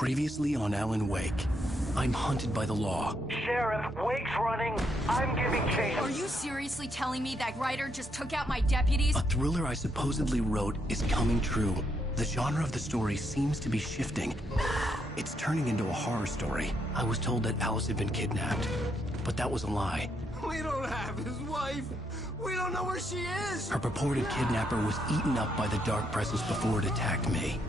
Previously on Alan Wake. I'm hunted by the law. Sheriff, Wake's running. I'm giving chase. Are you seriously telling me that writer just took out my deputies? A thriller I supposedly wrote is coming true. The genre of the story seems to be shifting. It's turning into a horror story. I was told that Alice had been kidnapped, but that was a lie. We don't have his wife. We don't know where she is. Her purported kidnapper was eaten up by the dark presence before it attacked me.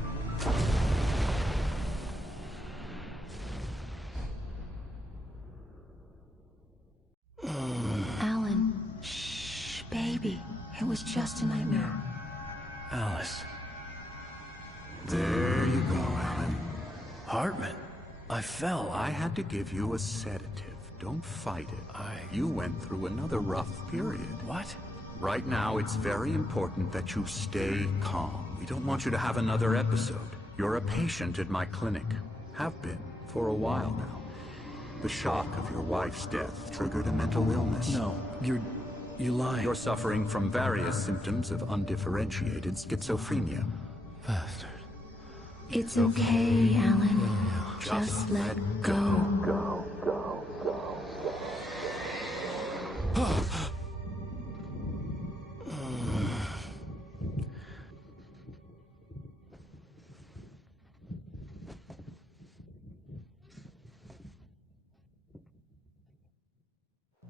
Alan, shh, baby. It was just a nightmare. Alice. There you go, Alan. Hartman. I fell. I had to give you a sedative. Don't fight it. You went through another rough period. What? Right now, it's very important that you stay calm. We don't want you to have another episode. You're a patient at my clinic. Have been for a while now. The shock of your wife's death triggered a mental illness. No, you're lying. You're suffering from various symptoms of undifferentiated schizophrenia. Bastard. It's okay, Alan. Just let go.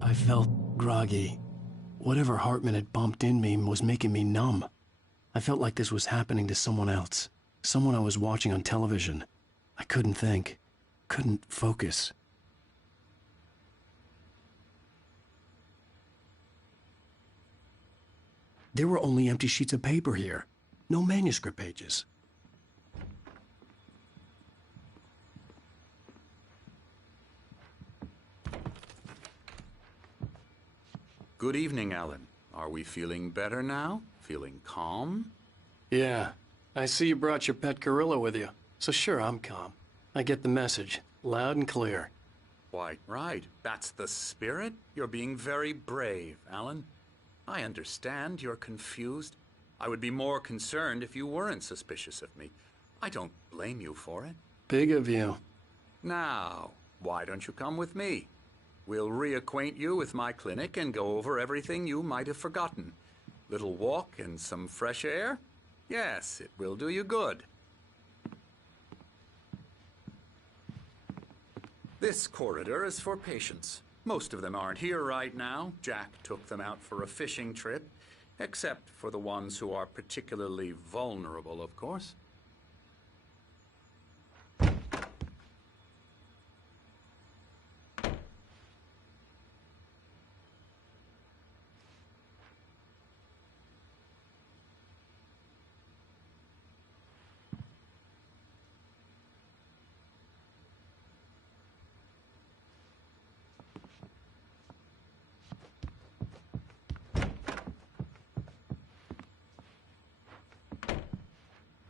I felt groggy. Whatever Hartman had bumped in me was making me numb. I felt like this was happening to someone else. Someone I was watching on television. I couldn't think. Couldn't focus. There were only empty sheets of paper here. No manuscript pages. Good evening, Alan. Are we feeling better now? Feeling calm? Yeah. I see you brought your pet gorilla with you. So sure, I'm calm. I get the message. Loud and clear. Why, right. That's the spirit. You're being very brave, Alan. I understand you're confused. I would be more concerned if you weren't suspicious of me. I don't blame you for it. Big of you. Now, why don't you come with me? We'll reacquaint you with my clinic and go over everything you might have forgotten. Little walk and some fresh air? Yes, it will do you good. This corridor is for patients. Most of them aren't here right now. Jack took them out for a fishing trip, except for the ones who are particularly vulnerable, of course.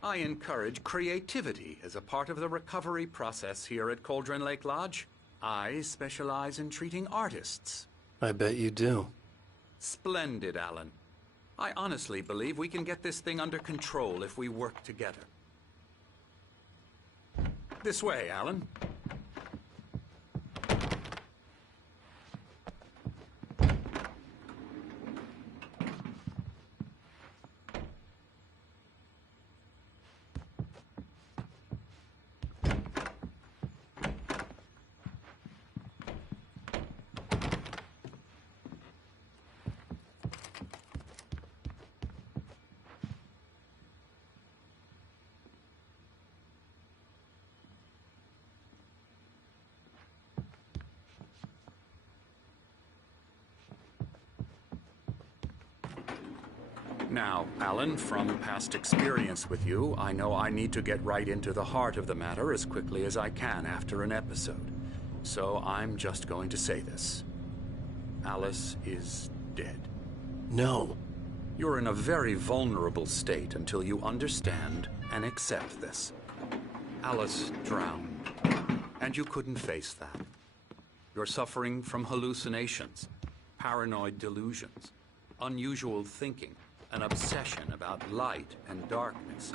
I encourage creativity as a part of the recovery process here at Cauldron Lake Lodge. I specialize in treating artists. I bet you do. Splendid, Alan. I honestly believe we can get this thing under control if we work together. This way, Alan. Now, Alan, from past experience with you, I know I need to get right into the heart of the matter as quickly as I can after an episode. So I'm just going to say this. Alice is dead. No. You're in a very vulnerable state until you understand and accept this. Alice drowned, and you couldn't face that. You're suffering from hallucinations, paranoid delusions, unusual thinking, an obsession about light and darkness,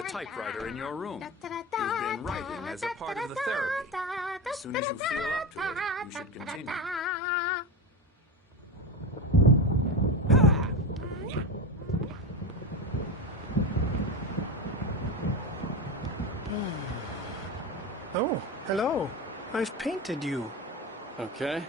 the typewriter in your room. You've been writing as a part of the therapy. As soon as you feel up to it, you should continue. Oh, hello. I've painted you. Okay.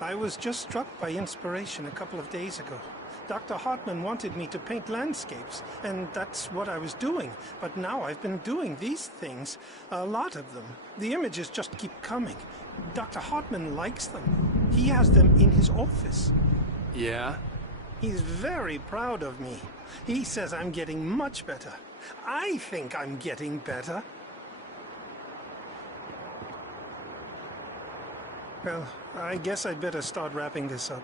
I was just struck by inspiration a couple of days ago. Dr. Hartman wanted me to paint landscapes, and that's what I was doing. But now I've been doing these things, a lot of them. The images just keep coming. Dr. Hartman likes them. He has them in his office. Yeah? He's very proud of me. He says I'm getting much better. I think I'm getting better. Well, I guess I'd better start wrapping this up.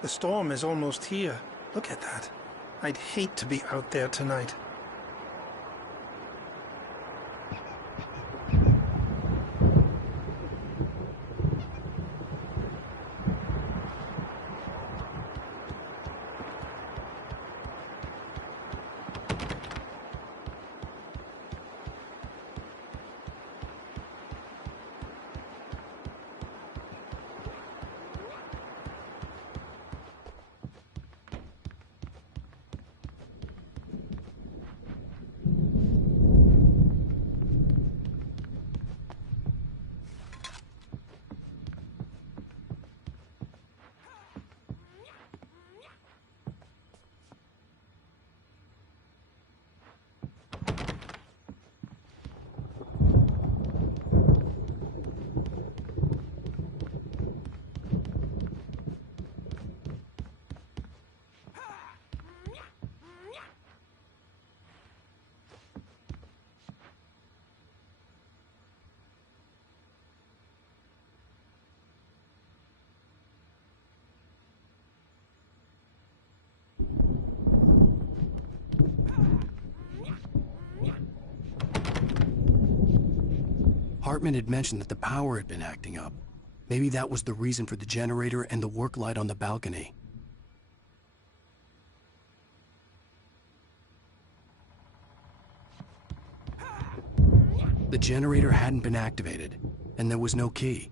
The storm is almost here. Look at that. I'd hate to be out there tonight. Hartman had mentioned that the power had been acting up. Maybe that was the reason for the generator and the work light on the balcony. The generator hadn't been activated, and there was no key.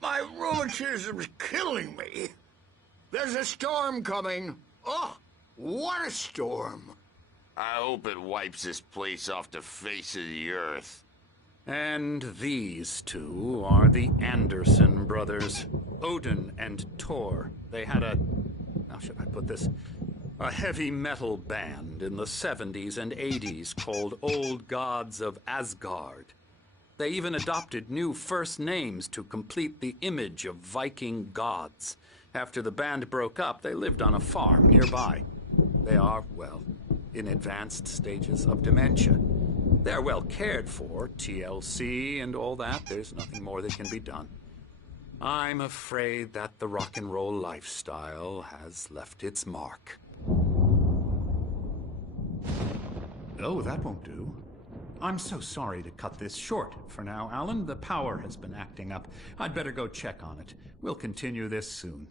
My rheumatism's killing me. There's a storm coming. Oh, what a storm. I hope it wipes this place off the face of the earth. And these two are the Anderson brothers, Odin and Tor. They had how should I put this? A heavy metal band in the 70s and 80s called Old Gods of Asgard. They even adopted new first names to complete the image of Viking gods. After the band broke up, they lived on a farm nearby. They are, well, in advanced stages of dementia. They're well cared for, TLC and all that. There's nothing more that can be done. I'm afraid that the rock and roll lifestyle has left its mark. Oh, that won't do. I'm so sorry to cut this short for now, Alan. The power has been acting up. I'd better go check on it. We'll continue this soon.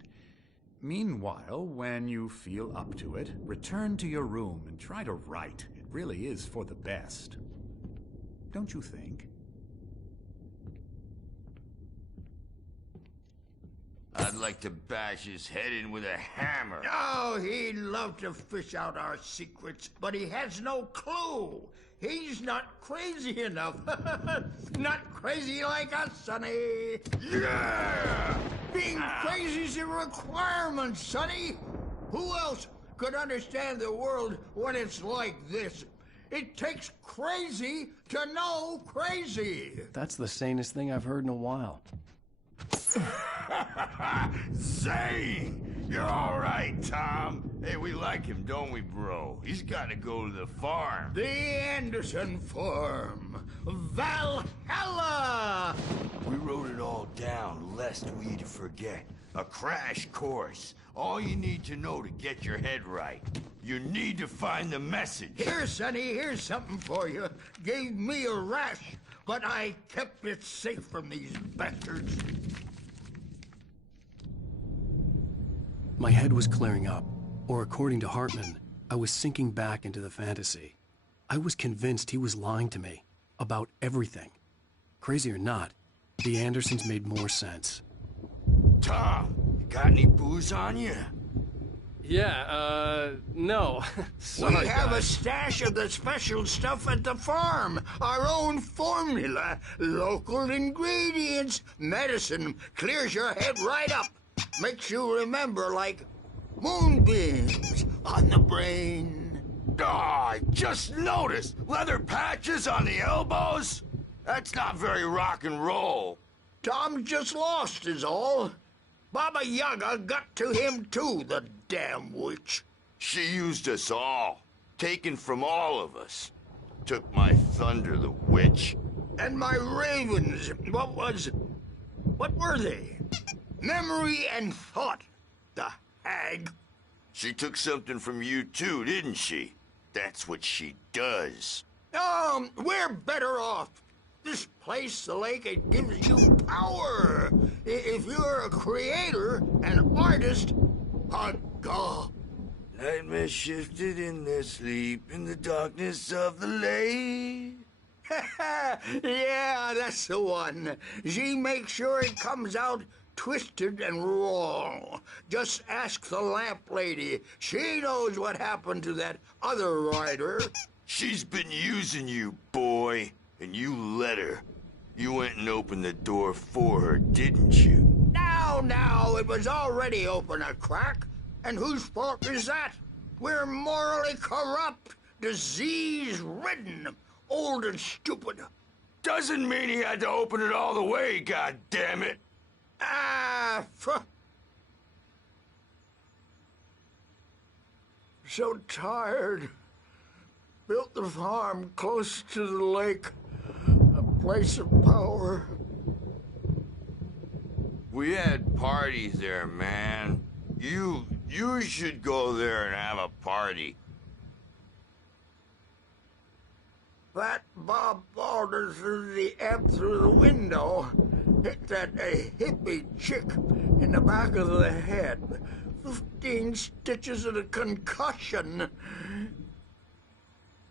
Meanwhile, when you feel up to it, return to your room and try to write. It really is for the best. Don't you think? I'd like to bash his head in with a hammer. Oh, he'd love to fish out our secrets, but he has no clue. He's not crazy enough. Not crazy like us, Sonny. Yeah! Being crazy's a requirement, Sonny. Who else could understand the world when it's like this? It takes crazy to know crazy. That's the sanest thing I've heard in a while. Zane! You're all right, Tom. Hey, we like him, don't we, bro? He's got to go to the farm. The Anderson farm. Valhalla! We wrote it all down, lest we forget. A crash course. All you need to know to get your head right. You need to find the message. Here, Sonny, here's something for you. Gave me a rash, but I kept it safe from these bastards. My head was clearing up, or according to Hartman, I was sinking back into the fantasy. I was convinced he was lying to me about everything. Crazy or not, the Andersons made more sense. Tom, you got any booze on you? Yeah, no. Sorry, we have guys. a stash of the special stuff at the farm. Our own formula, local ingredients, medicine, clears your head right up. Makes you remember like moonbeams on the brain. Oh, I just noticed. Leather patches on the elbows? That's not very rock and roll. Tom just lost is all. Baba Yaga got to him too, the damn witch. She used us all. Taken from all of us. Took my thunder, the witch. And my ravens, what were they? Memory and thought, the hag. She took something from you too, didn't she? That's what she does. We're better off. This place, the lake, it gives you power. If you're a creator, an artist, a god. Nightmare shifted in their sleep in the darkness of the lake. Yeah, that's the one. She makes sure it comes out twisted and wrong. Just ask the lamp lady. She knows what happened to that other rider. She's been using you, boy, and you let her. You went and opened the door for her, didn't you? Now, it was already open a crack. And whose fault is that? We're morally corrupt, disease-ridden, old and stupid. Doesn't mean he had to open it all the way, goddammit. So tired. Built the farm close to the lake. A place of power. We had parties there, man. You should go there and have a party. That Bob Balder threw the amp through the window. Hit that hippie chick in the back of the head. 15 stitches and a concussion.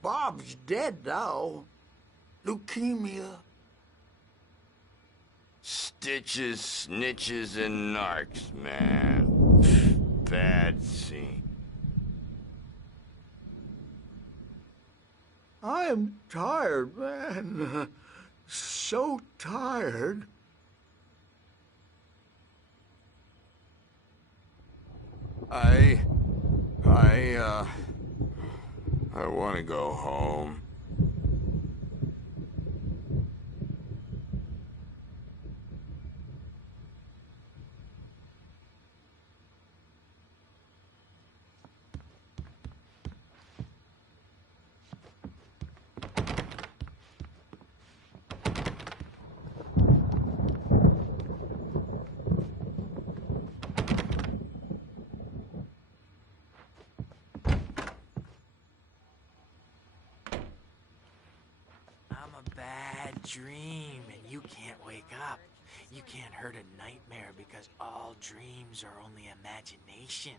Bob's dead now. Leukemia. Stitches, snitches, and narcs, man. Bad scene. I am tired, man. So tired. I want to go home. dream and you can't wake up. You can't hurt a nightmare because all dreams are only imagination.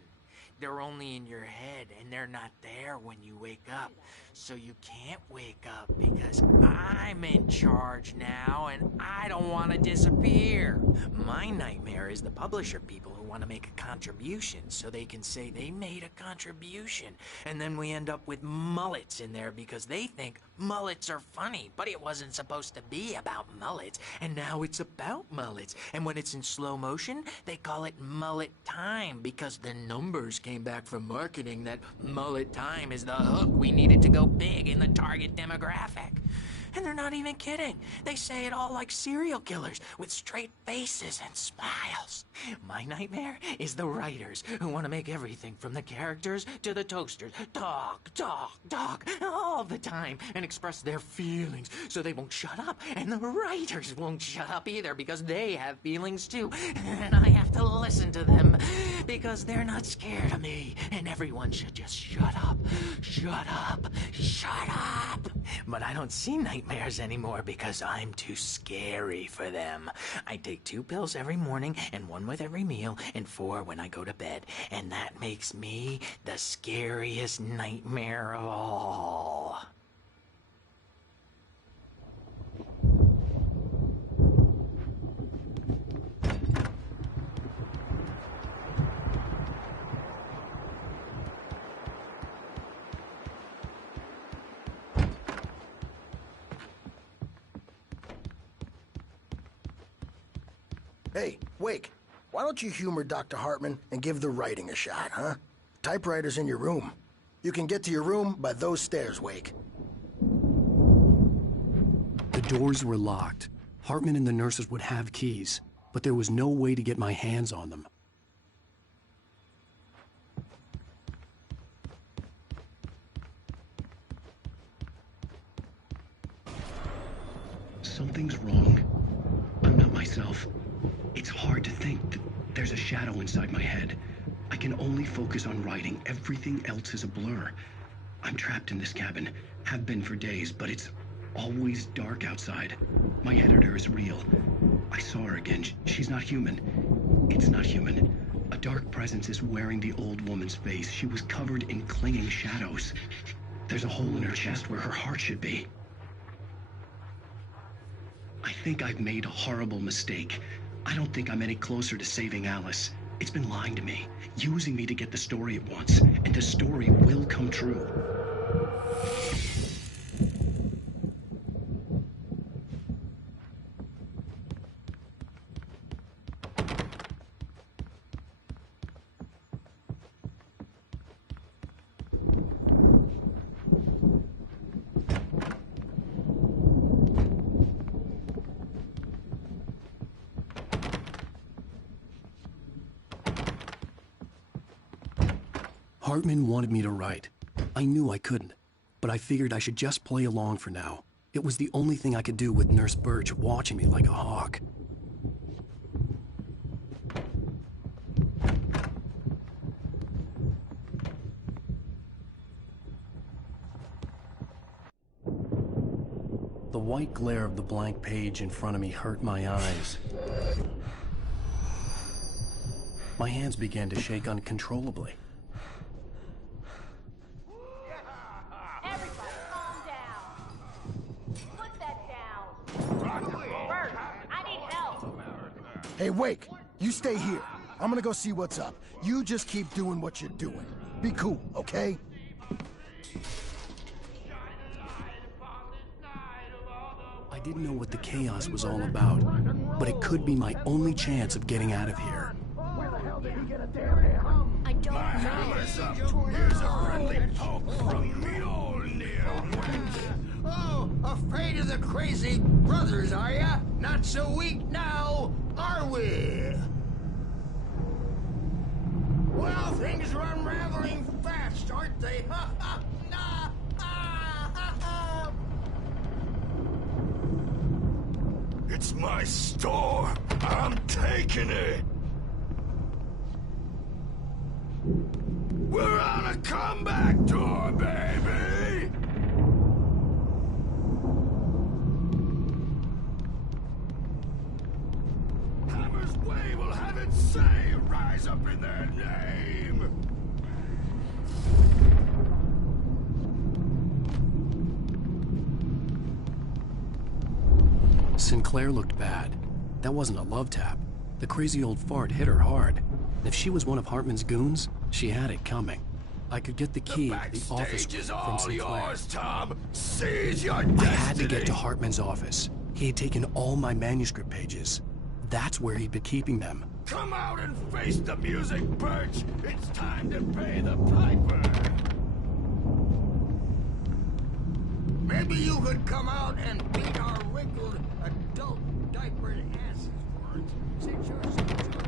They're only in your head, and they're not there when you wake up. So you can't wake up because I'm in charge now, and I don't want to disappear. My nightmare is the publisher people who want to make a contribution so they can say they made a contribution. And then we end up with mullets in there because they think mullets are funny, but it wasn't supposed to be about mullets, and now it's about mullets. And when it's in slow motion, they call it mullet time because the numbers came back from marketing that mullet time is the hook we needed to go big in the target demographic. And they're not even kidding. They say it all like serial killers with straight faces and smiles. My nightmare is the writers who want to make everything from the characters to the toasters talk all the time and express their feelings so they won't shut up. And the writers won't shut up either because they have feelings too. And I have to listen to them because they're not scared of me. And everyone should just shut up. Shut up. Shut up. But I don't see nightmares anymore because I'm too scary for them. I take 2 pills every morning and 1 with every meal and 4 when I go to bed. And that makes me the scariest nightmare of all. Hey, Wake, why don't you humor Dr. Hartman and give the writing a shot, huh? Typewriter's in your room. You can get to your room by those stairs, Wake. The doors were locked. Hartman and the nurses would have keys, but there was no way to get my hands on them. Something's wrong. I'm not myself. It's hard to think that there's a shadow inside my head. I can only focus on writing. Everything else is a blur. I'm trapped in this cabin. Have been for days, but it's always dark outside. My editor is real. I saw her again. She's not human. It's not human. A dark presence is wearing the old woman's face. She was covered in clinging shadows. There's a hole in her chest where her heart should be. I think I've made a horrible mistake. I don't think I'm any closer to saving Alice. It's been lying to me, using me to get the story it wants, and the story will come true. Hartman wanted me to write. I knew I couldn't, but I figured I should just play along for now. It was the only thing I could do with Nurse Birch watching me like a hawk. The white glare of the blank page in front of me hurt my eyes. My hands began to shake uncontrollably. Hey, Wake, you stay here. I'm gonna go see what's up. You just keep doing what you're doing. Be cool, okay? I didn't know what the chaos was all about, but it could be my only chance of getting out of here. Where the hell did he get a damn hammer? I don't know. Hammer's up. Here's a friendly poke from me, old Neil. Oh, afraid of the crazy brothers, are ya? Not so weak now, are we? Well, things are unraveling fast, aren't they? Ha ha! Nah! Ah, ha, ha. It's my store. I'm taking it. We're on a comeback tour, baby! in their name! Sinclair looked bad. That wasn't a love tap. The crazy old fart hit her hard. And if she was one of Hartman's goons, she had it coming. I could get the key to the office from Sinclair. Yours, Tom. Seize your I destiny. had to get to Hartman's office. He had taken all my manuscript pages. That's where he'd been keeping them. Come out and face the music, Birch. It's time to pay the piper. Maybe you could come out and beat our wrinkled adult diapered asses for it, since you're such a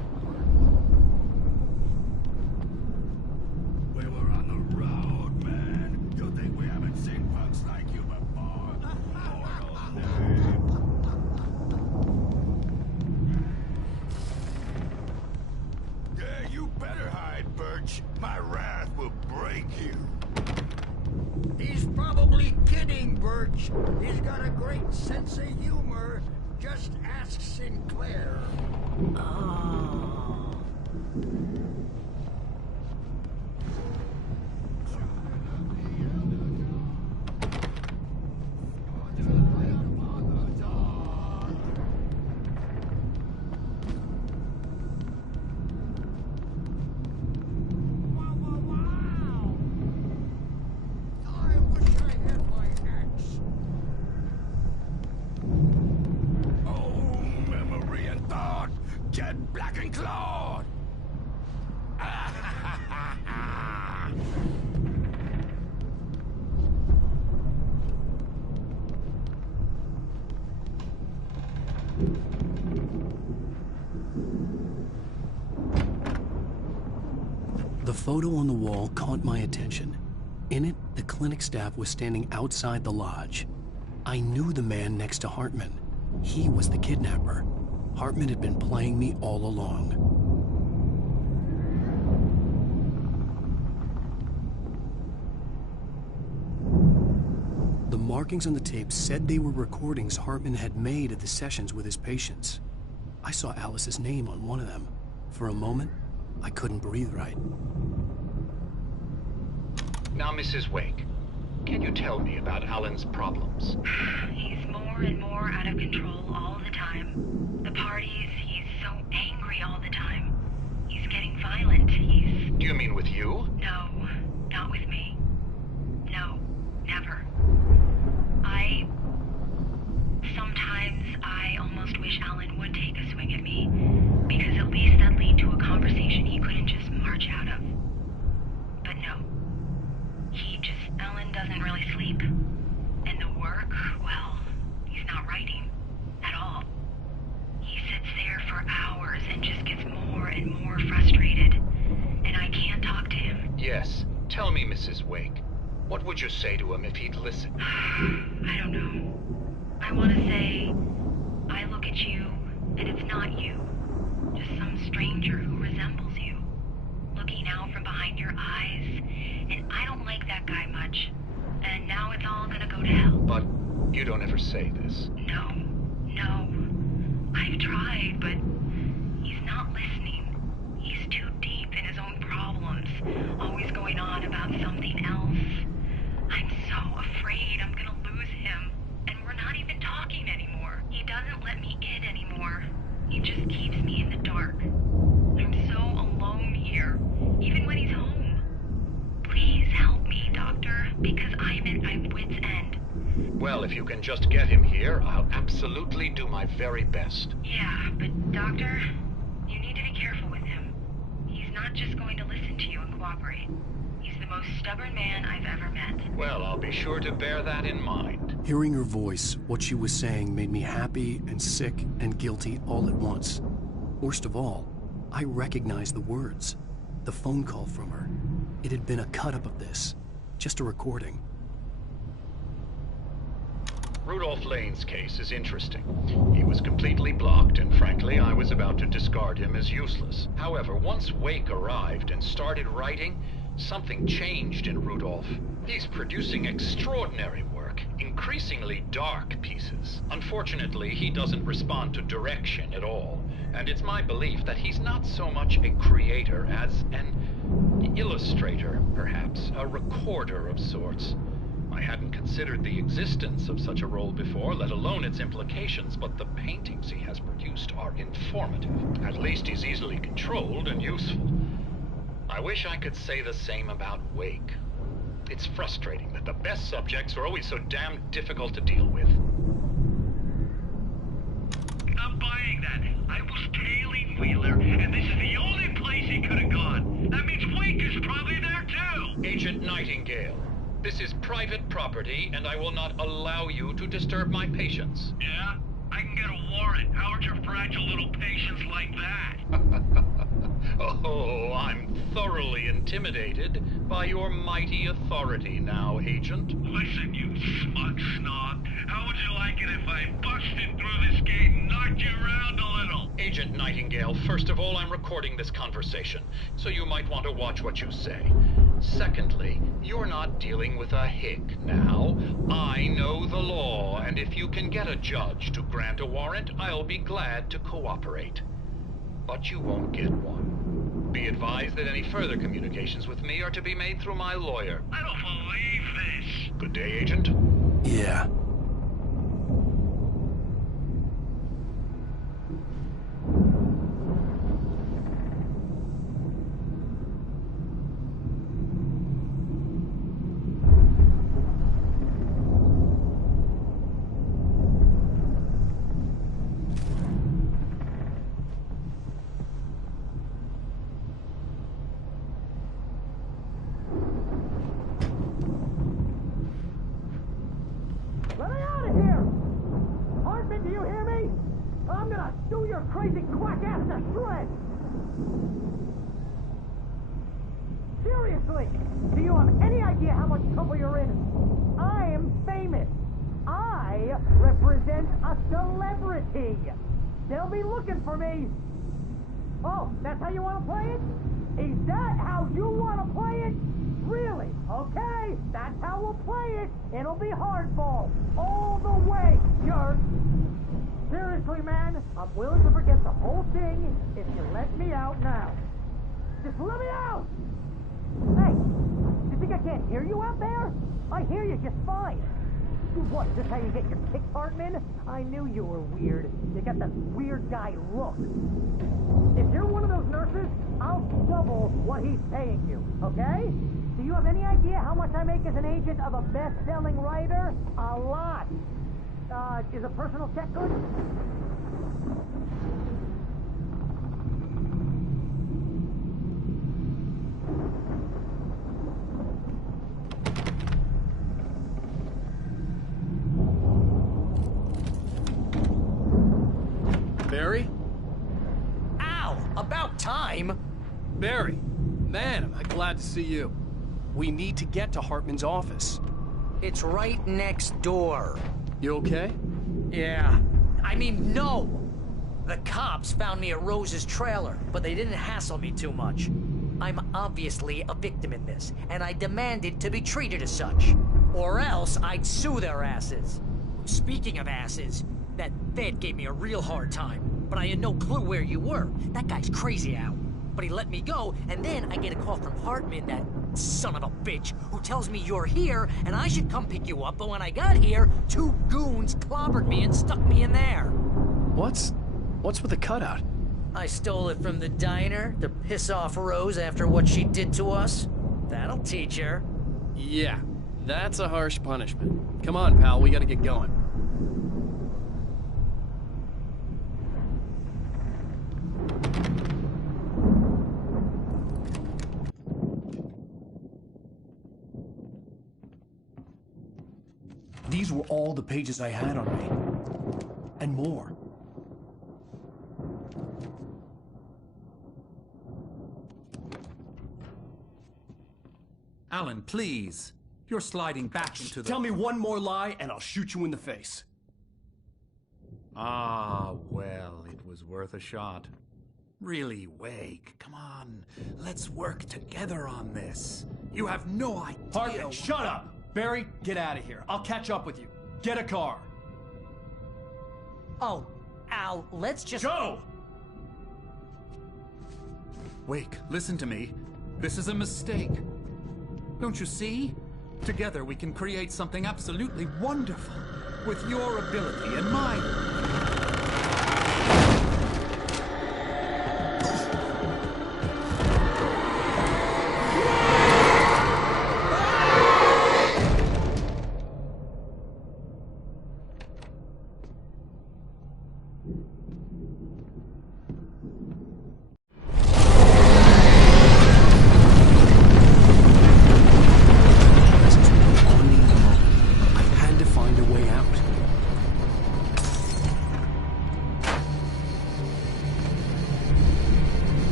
We were on the road, man. You think we haven't seen punks like you before? Mortal name. Yeah, you better hide, Birch. My wrath will break you. He's probably kidding, Birch. He's got a great sense of humor. Just ask Sinclair. Oh. The photo on the wall caught my attention. In it, the clinic staff was standing outside the lodge. I knew the man next to Hartman. He was the kidnapper. Hartman had been playing me all along. The markings on the tape said they were recordings Hartman had made at the sessions with his patients. I saw Alice's name on one of them. For a moment, I couldn't breathe right. Now, Mrs. Wake, can you tell me about Alan's problems? He's more and more out of control all the time. The parties, he's so angry all the time. He's getting violent. Do you mean with you? No, not with me. No, never. Sometimes I almost wish Alan would take a swing at me, because at least that'd lead to a conversation he couldn't just march out of. But no. Alan doesn't really sleep. And the work, well, he's not writing at all. He sits there for hours and just gets more and more frustrated. And I can't talk to him. Yes. Tell me, Mrs. Wake. What would you say to him if he'd listen? I don't know. I want to say, I look at you, and it's not you. Just some stranger who resembles you. Looking out from behind your eyes, and I don't like that guy much. And now it's all gonna go to hell. But you don't ever say this. No. I've tried, but he's not listening. He's too deep in his own problems, always going on about something else. I'm so afraid I'm gonna lose him, and we're not even talking anymore. He doesn't let me in anymore. He just keeps me in the dark. I'm so alone here, even when he's home. Please help me, Doctor, because I'm at my wit's end. Well, if you can just get him here, I'll absolutely do my very best. Yeah, but Doctor, you need to be careful with him. He's not just going to listen to you and cooperate. He's the most stubborn man I've ever met. Well, I'll be sure to bear that in mind. Hearing her voice, what she was saying made me happy and sick and guilty all at once. Worst of all, I recognized the words. The phone call from her. It had been a cut-up of this. Just a recording. Rudolph Lane's case is interesting. He was completely blocked, and frankly, I was about to discard him as useless. However, once Wake arrived and started writing, something changed in Rudolph. He's producing extraordinary work, increasingly dark pieces. Unfortunately, he doesn't respond to direction at all. and it's my belief that he's not so much a creator as an illustrator, perhaps, a recorder of sorts. I hadn't considered the existence of such a role before, let alone its implications, but the paintings he has produced are informative. At least he's easily controlled and useful. I wish I could say the same about Wake. It's frustrating that the best subjects are always so damn difficult to deal with. I'm buying that. I was tailing Wheeler, and this is the only place he could have gone. That means Wake is probably there too! Agent Nightingale, this is private property, and I will not allow you to disturb my patients. Yeah? I can get a warrant. How would your fragile little patients like that? Oh, I'm thoroughly intimidated by your mighty authority now, Agent. Listen, you smug snob. How would you like it if I busted through this gate and knocked you around a little? Agent Nightingale, first of all, I'm recording this conversation, so you might want to watch what you say. Secondly, you're not dealing with a hick now. I know the law, and if you can get a judge to grant a warrant, I'll be glad to cooperate. But you won't get one. Be advised that any further communications with me are to be made through my lawyer. I don't believe this. Good day, Agent. Yeah. Let me out of here! Hartman, do you hear me? I'm gonna do your crazy quack ass to shreds! Seriously, do you have any idea how much trouble you're in? I am famous. I represent a celebrity. They'll be looking for me. Oh, that's how you want to play it? Is that how you want to play it? Really? Okay, that's how we'll play it. It'll be hardball. All the way, jerk. Seriously, man, I'm willing to forget the whole thing if you let me out now. Just let me out! Hey, you think I can't hear you out there? I hear you just fine. What, is this how you get your kicks, Hartman? I knew you were weird. You got that weird guy look. If you're one of those nurses, I'll double what he's paying you, okay? Do you have any idea how much I make as an agent of a best-selling writer? A lot. Is a personal check good? Barry? Ow! About time! Barry, man, am I glad to see you. We need to get to Hartman's office. It's right next door. You okay? Yeah. I mean, no! The cops found me at Rose's trailer, but they didn't hassle me too much. I'm obviously a victim in this, and I demanded to be treated as such. Or else I'd sue their asses. Speaking of asses, that Fed gave me a real hard time, but I had no clue where you were. That guy's crazy, Al. But he let me go, and then I get a call from Hartman, that son of a bitch, who tells me you're here, and I should come pick you up, but when I got here, 2 goons clobbered me and stuck me in there. What's with the cutout? I stole it from the diner to piss off Rose after what she did to us. That'll teach her. Yeah, that's a harsh punishment. Come on, pal, we gotta get going. These were all the pages I had on me. And more. Alan, please. You're sliding back into the... Tell me one more lie and I'll shoot you in the face. Ah, well, it was worth a shot. Really, Wake, come on. Let's work together on this. You have no idea... Hartman, shut up! Barry, get out of here. I'll catch up with you. Get a car. Oh, Al, let's just... Go! Wake, listen to me. This is a mistake. Don't you see? Together we can create something absolutely wonderful. With your ability and mine.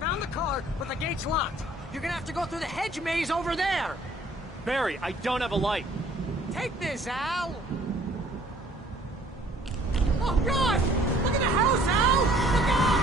Found the car, but the gate's locked. You're gonna have to go through the hedge maze over there. Barry, I don't have a light. Take this, Al. Oh, God! Look at the house, Al! Look out!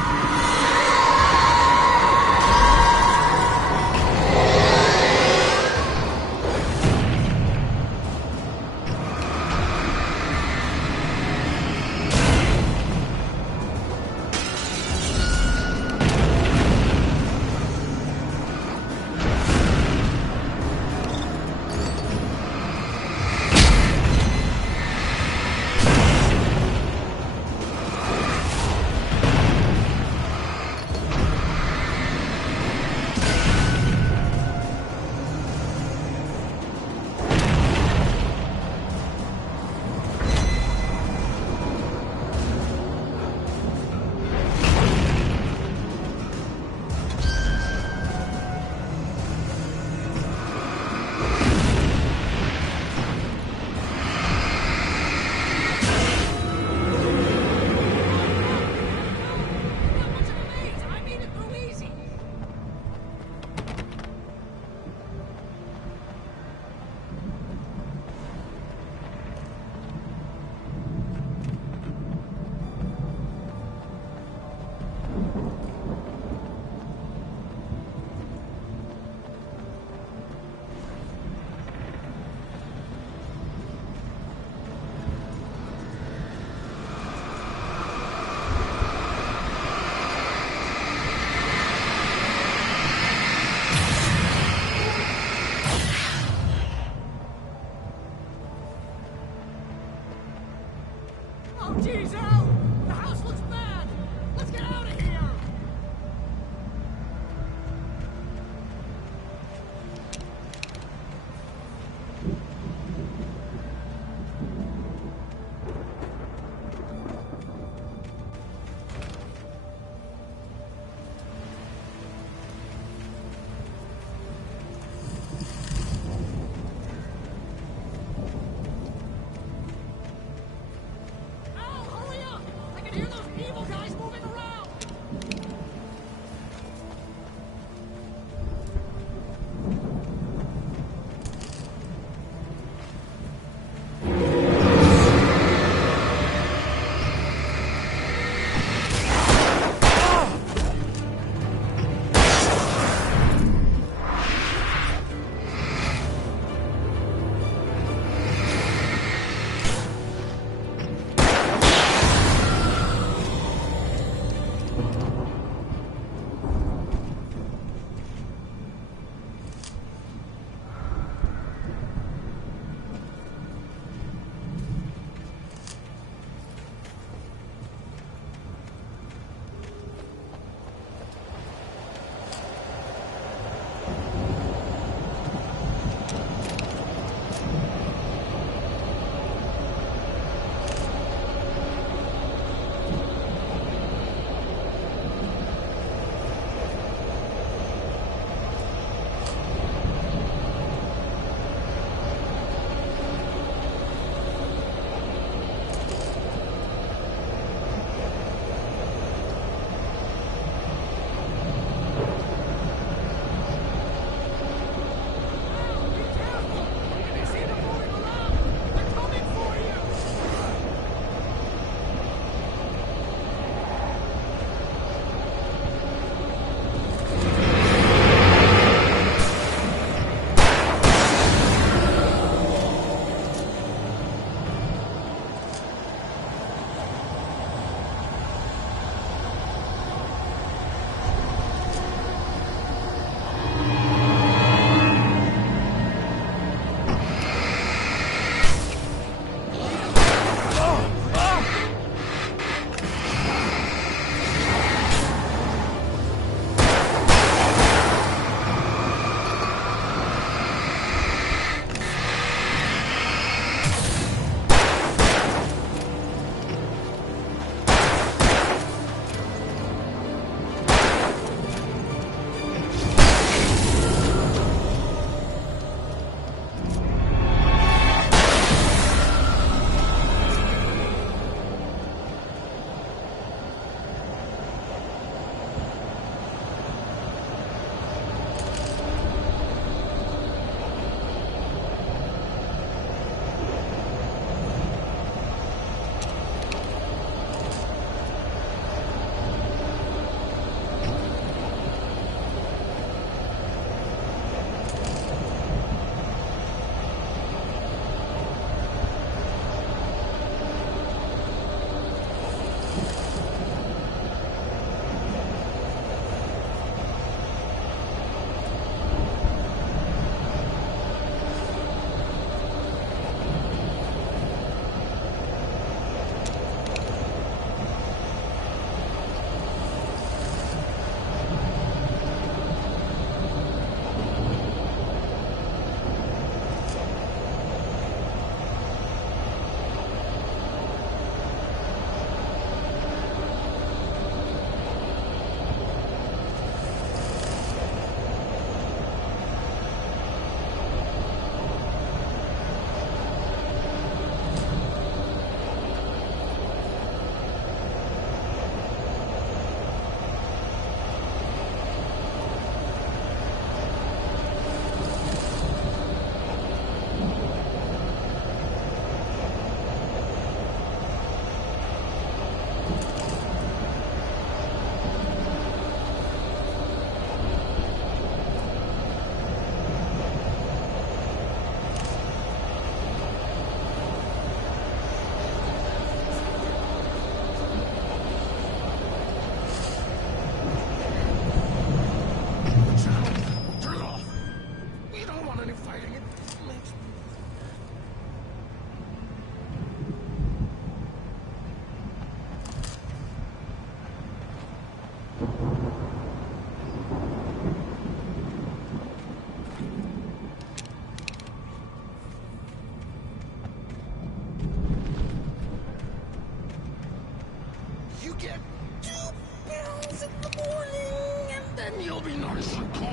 be nice and calm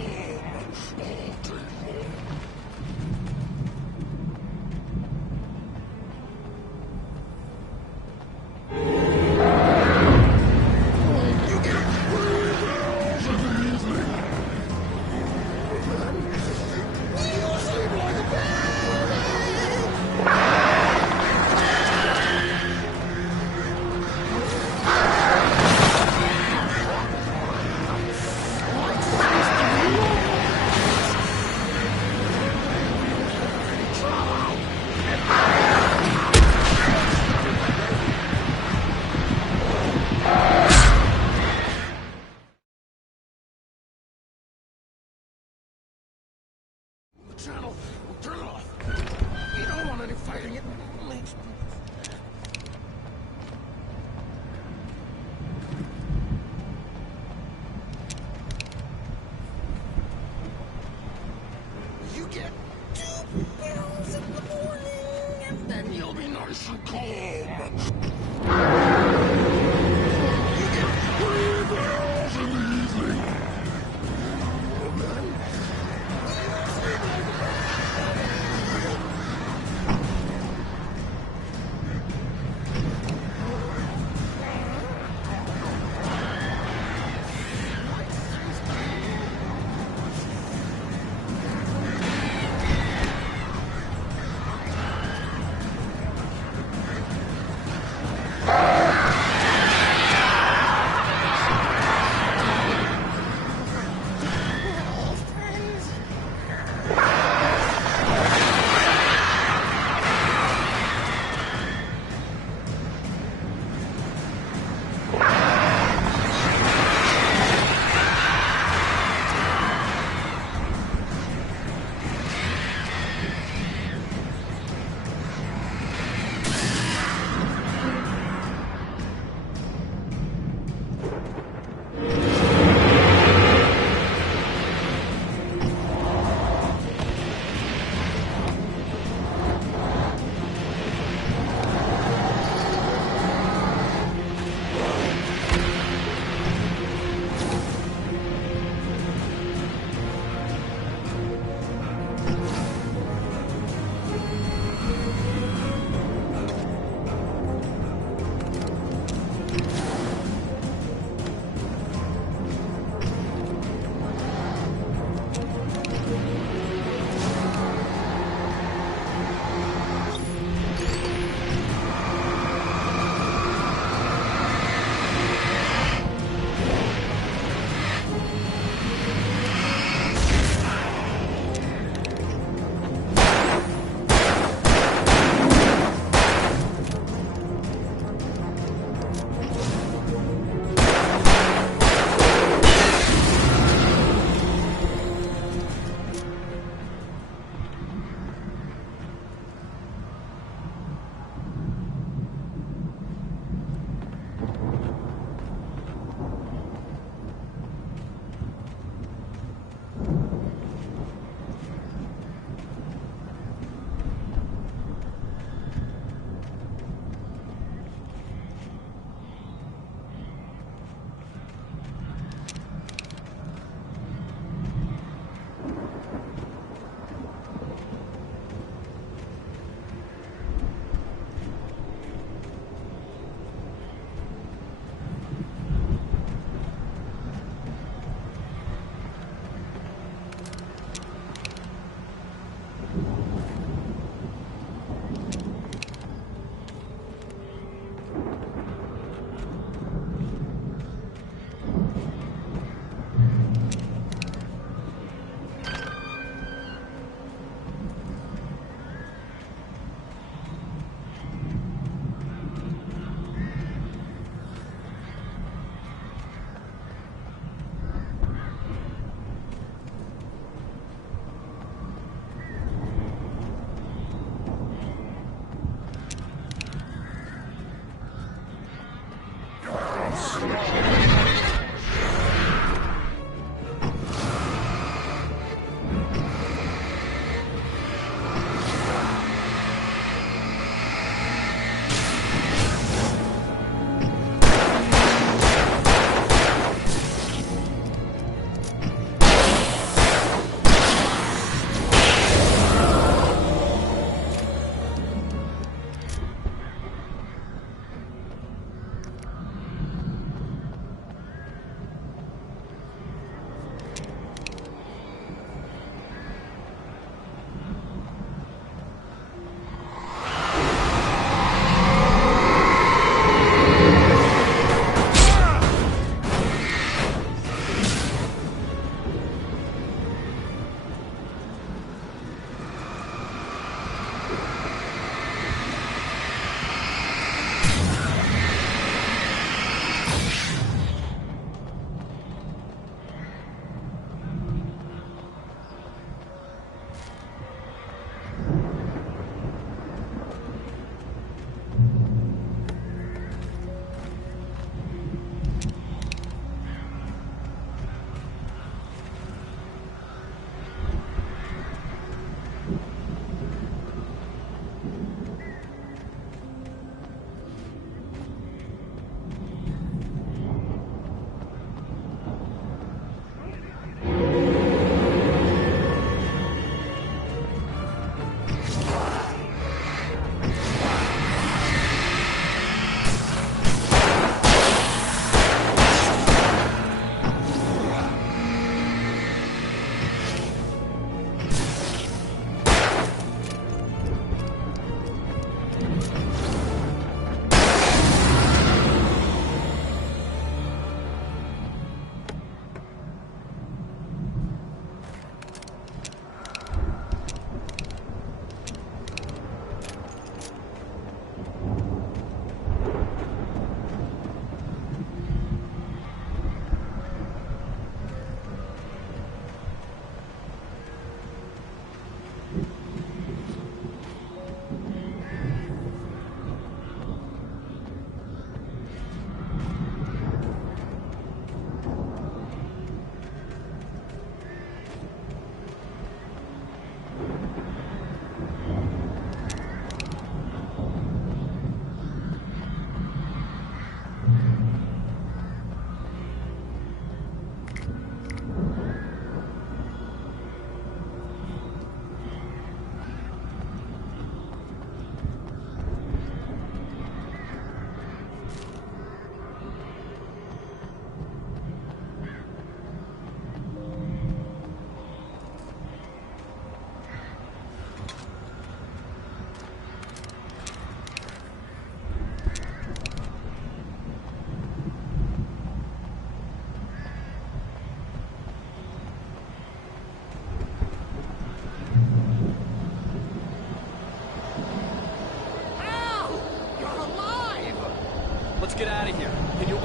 all day long. Channel, turn it off. You don't want any fighting. It makes me... You get 2 pills in the morning, and then you'll be nice and calm. You get 3 pills in the evening. And then...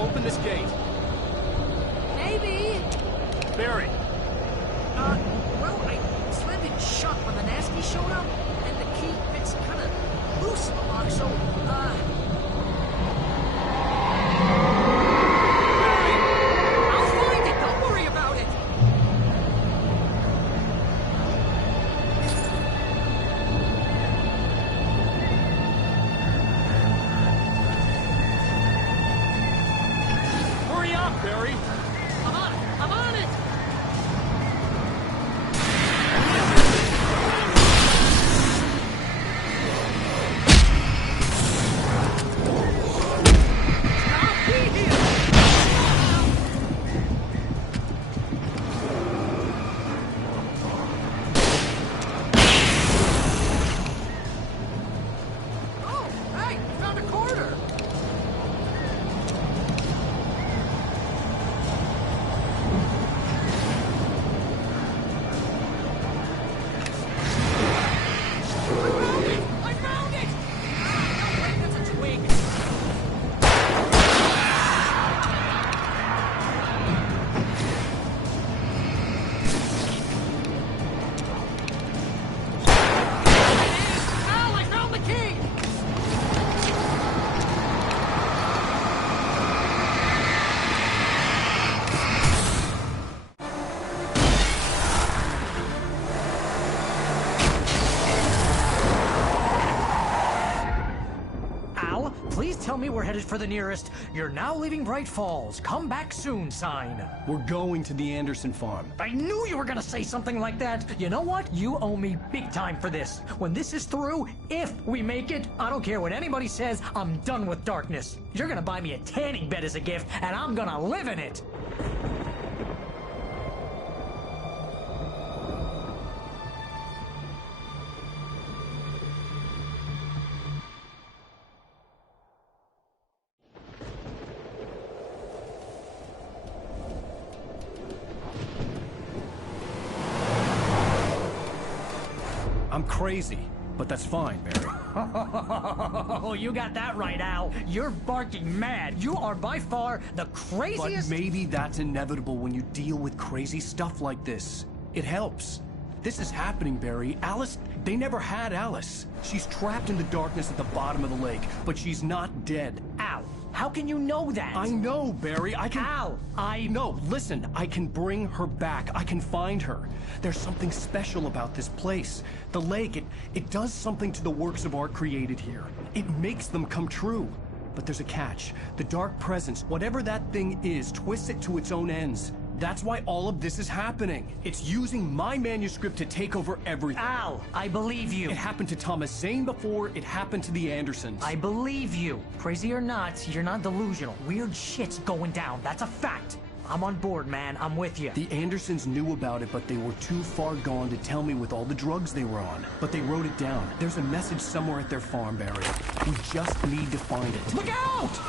open this gate? Maybe. Barry. Well, I slammed it shut when the nasty showed up, and the key fits kind of loose in the lock, so, I'll find it, don't worry about it! Hurry up, Barry! I'm on it! Oh, hey, we found a corner! I found it! No way, that's a twig. Al, I found the key! Al, please tell me we're headed for the nearest "You're now leaving Bright Falls. Come back soon" sign. We're going to the Anderson farm. I knew you were gonna say something like that. You know what? You owe me big time for this. When this is through, if we make it, I don't care what anybody says, I'm done with darkness. You're gonna buy me a tanning bed as a gift, and I'm gonna live in it. I'm crazy, but that's fine, Barry. Oh, you got that right, Al. You're barking mad. You are by far the But craziest. maybe that's inevitable when you deal with crazy stuff like this. It helps. This is happening, Barry. Alice, they never had Alice. She's trapped in the darkness at the bottom of the lake, but she's not dead. Al, how can you know that? I know, Barry. I can... Al, No, listen. I can bring her back. I can find her. There's something special about this place. The lake, it does something to the works of art created here. It makes them come true. But there's a catch. The dark presence, whatever that thing is, twists it to its own ends. That's why all of this is happening. It's using my manuscript to take over everything. Al, I believe you. It happened to Thomas Zane before, it happened to the Andersons. I believe you. Crazy or not, you're not delusional. Weird shit's going down. That's a fact. I'm on board, man. I'm with you. The Andersons knew about it, but they were too far gone to tell me with all the drugs they were on. But they wrote it down. There's a message somewhere at their farm, Barry. We just need to find it. Look out!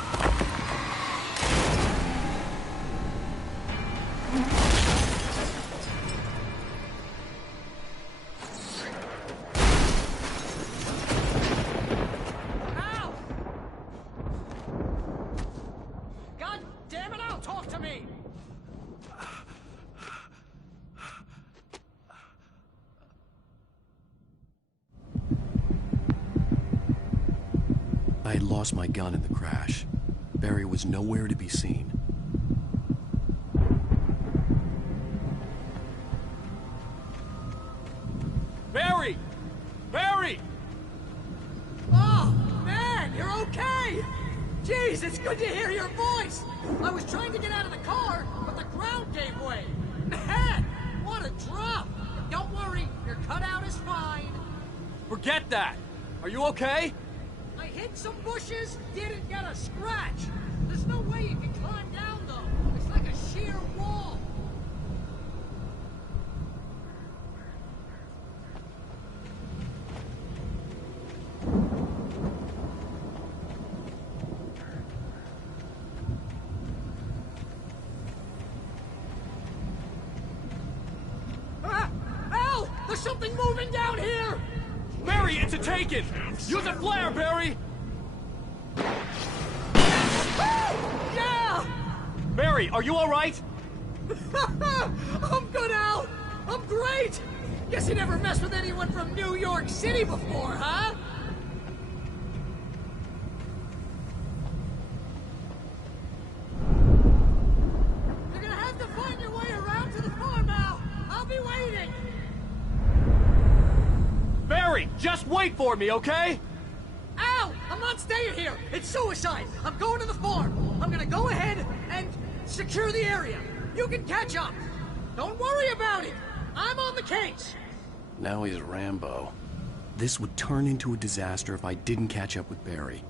Al! God damn it, Al, talk to me! I had lost my gun in the crash. Barry was nowhere to be seen. Barry! Barry! Oh, man, you're okay! Jeez, it's good to hear your voice! I was trying to get out of the car, but the ground gave way. Man, what a drop! Don't worry, your cutout is fine. Forget that! Are you okay? I hit some bushes, didn't get a scratch. There's no way you can climb down, though. It's like a sheer wall. Ah! Al! There's something moving down here! Barry, it's a taken! Use a flare, Barry! Yeah! Barry, are you alright? I'm good, Al! I'm great! Guess you never messed with anyone from New York City before, huh? You're gonna have to find your way around to the farm, Al! I'll be waiting! Barry, just wait for me, okay? Al! I'm not staying here! It's suicide! I'm going to the farm! I'm gonna go ahead and secure the area! You can catch up! Don't worry about it! I'm on the case! Now he's Rambo. This would turn into a disaster if I didn't catch up with Barry.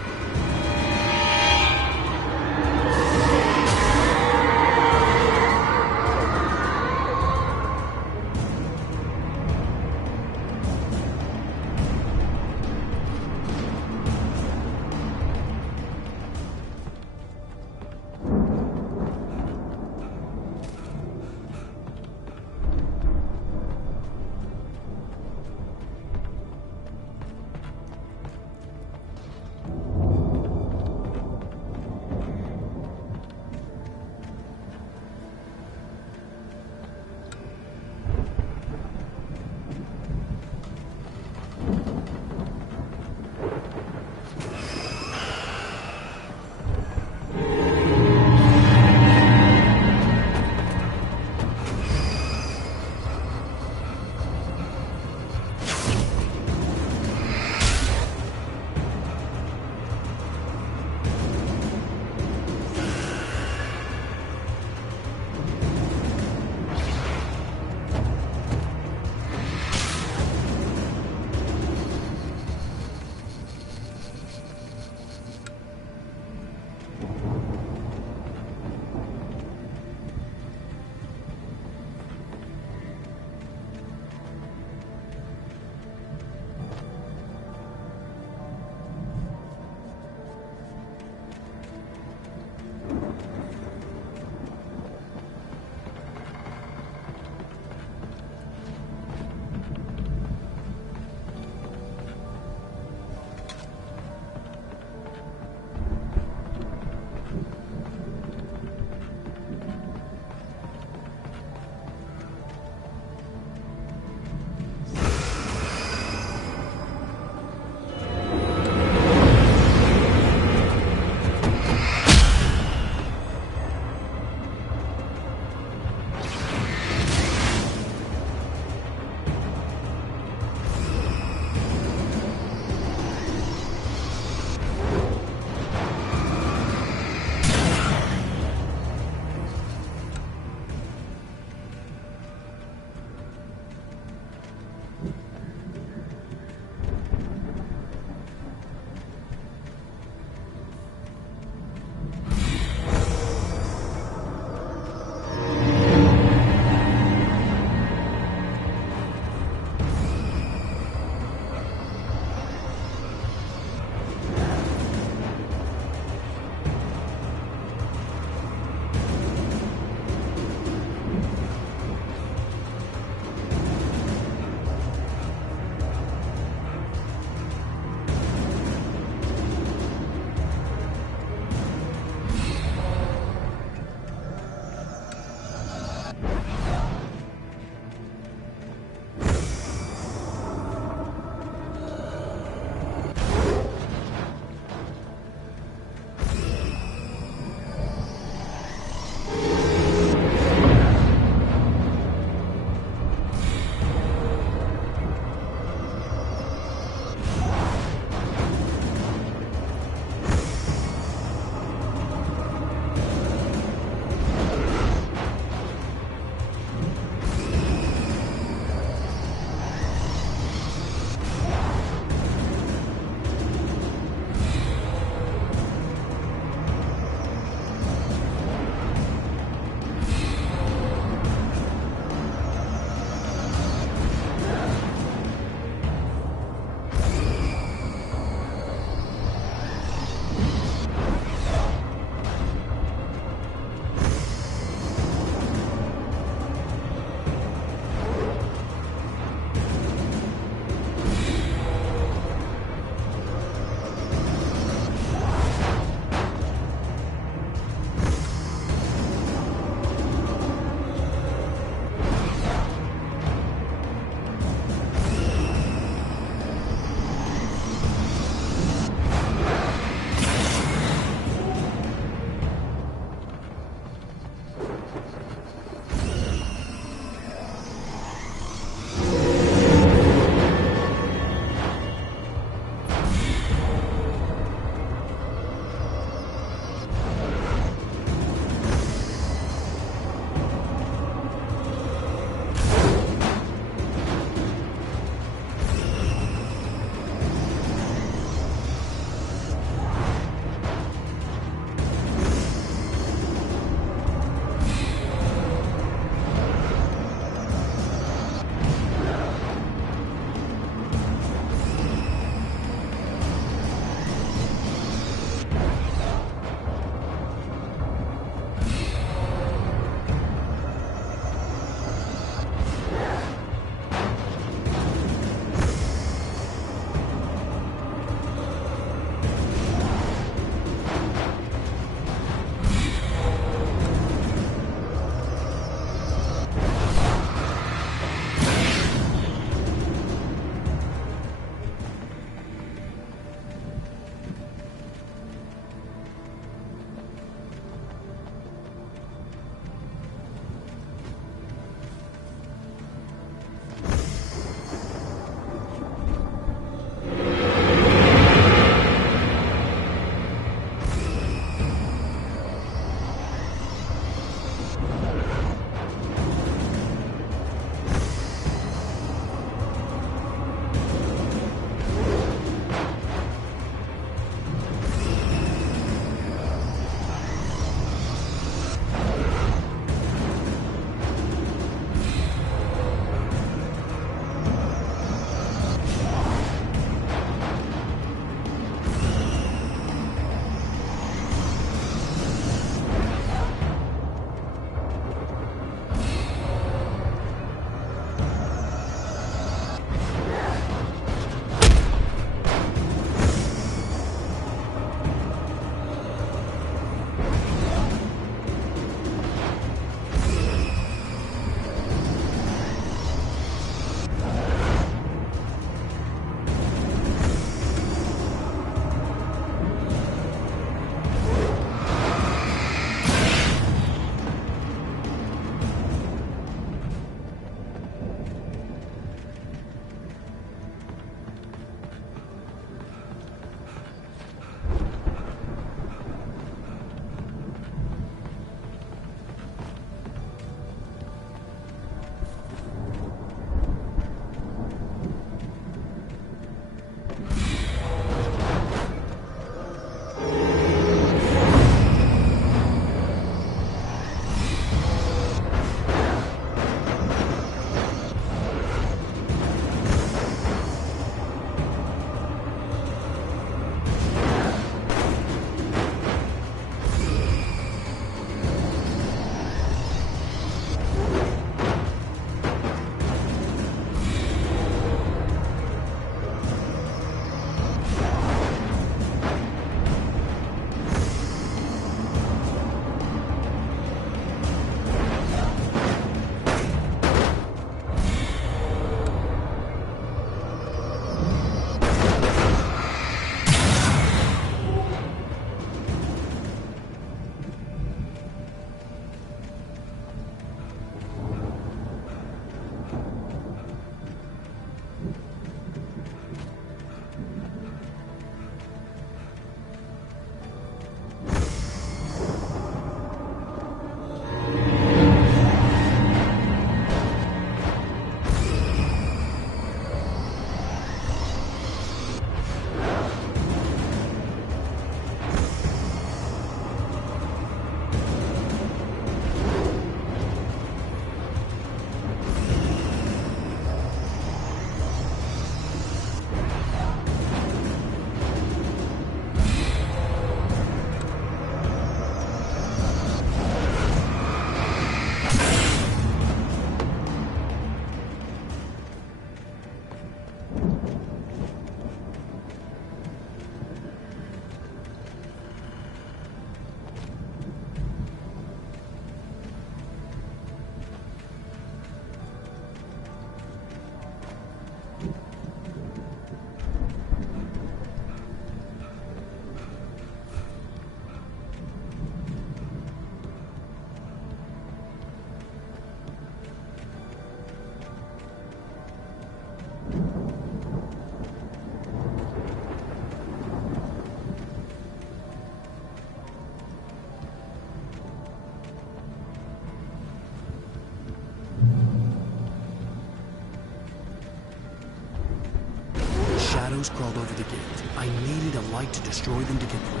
I needed a light to destroy them to get through.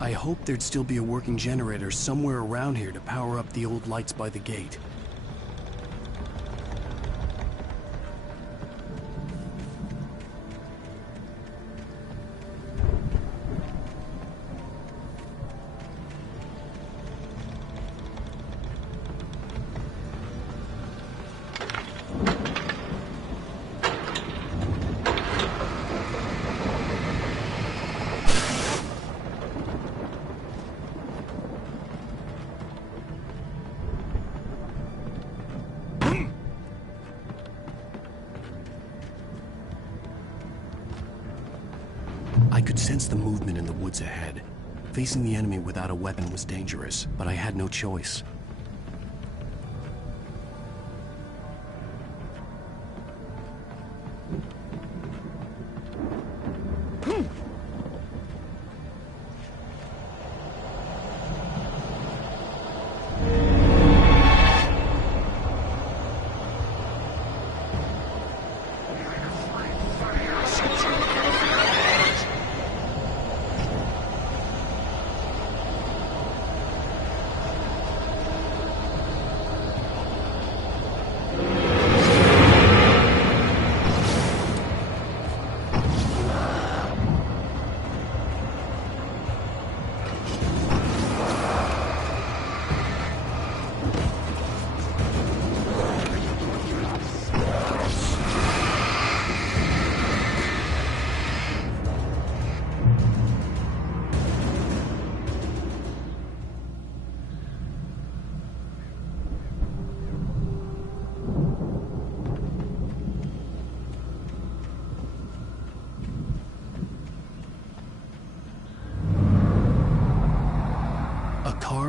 I hoped there'd still be a working generator somewhere around here to power up the old lights by the gate. I could sense the movement in the woods ahead. Facing the enemy without a weapon was dangerous, but I had no choice.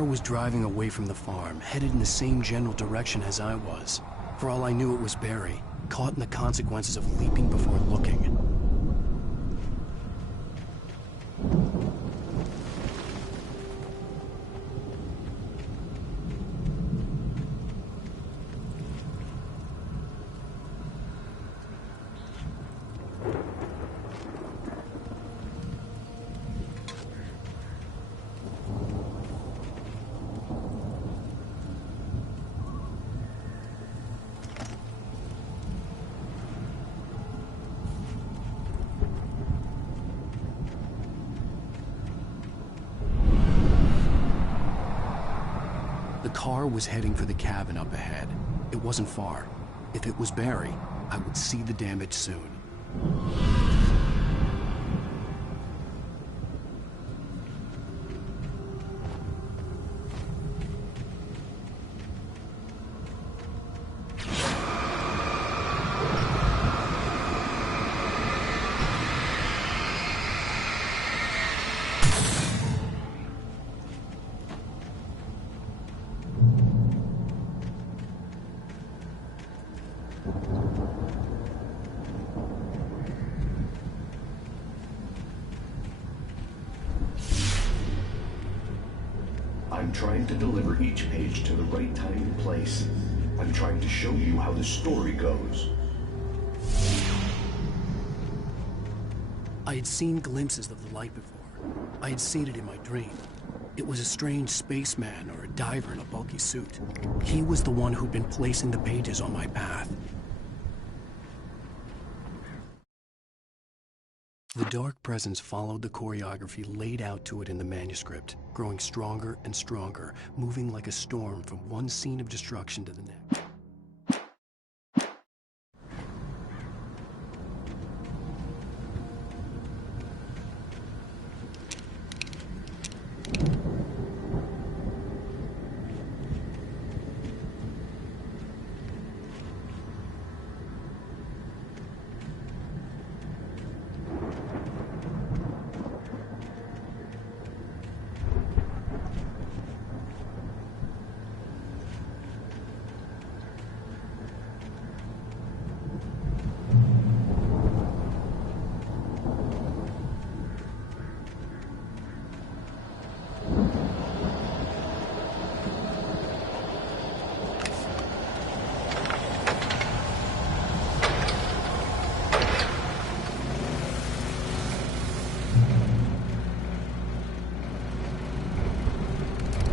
Was driving away from the farm, headed in the same general direction as I was. For all I knew, it was Barry, caught in the consequences of leaping before looking. The car was heading for the cabin up ahead. It wasn't far. If it was Barry, I would see the damage soon. I'm trying to deliver each page to the right time and place. I'm trying to show you how the story goes. I had seen glimpses of the light before. I had seen it in my dream. It was a strange spaceman or a diver in a bulky suit. He was the one who'd been placing the pages on my path. The dark presence followed the choreography laid out to it in the manuscript, growing stronger and stronger, moving like a storm from one scene of destruction to the next.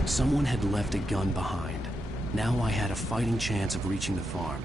Someone had left a gun behind. Now I had a fighting chance of reaching the farm.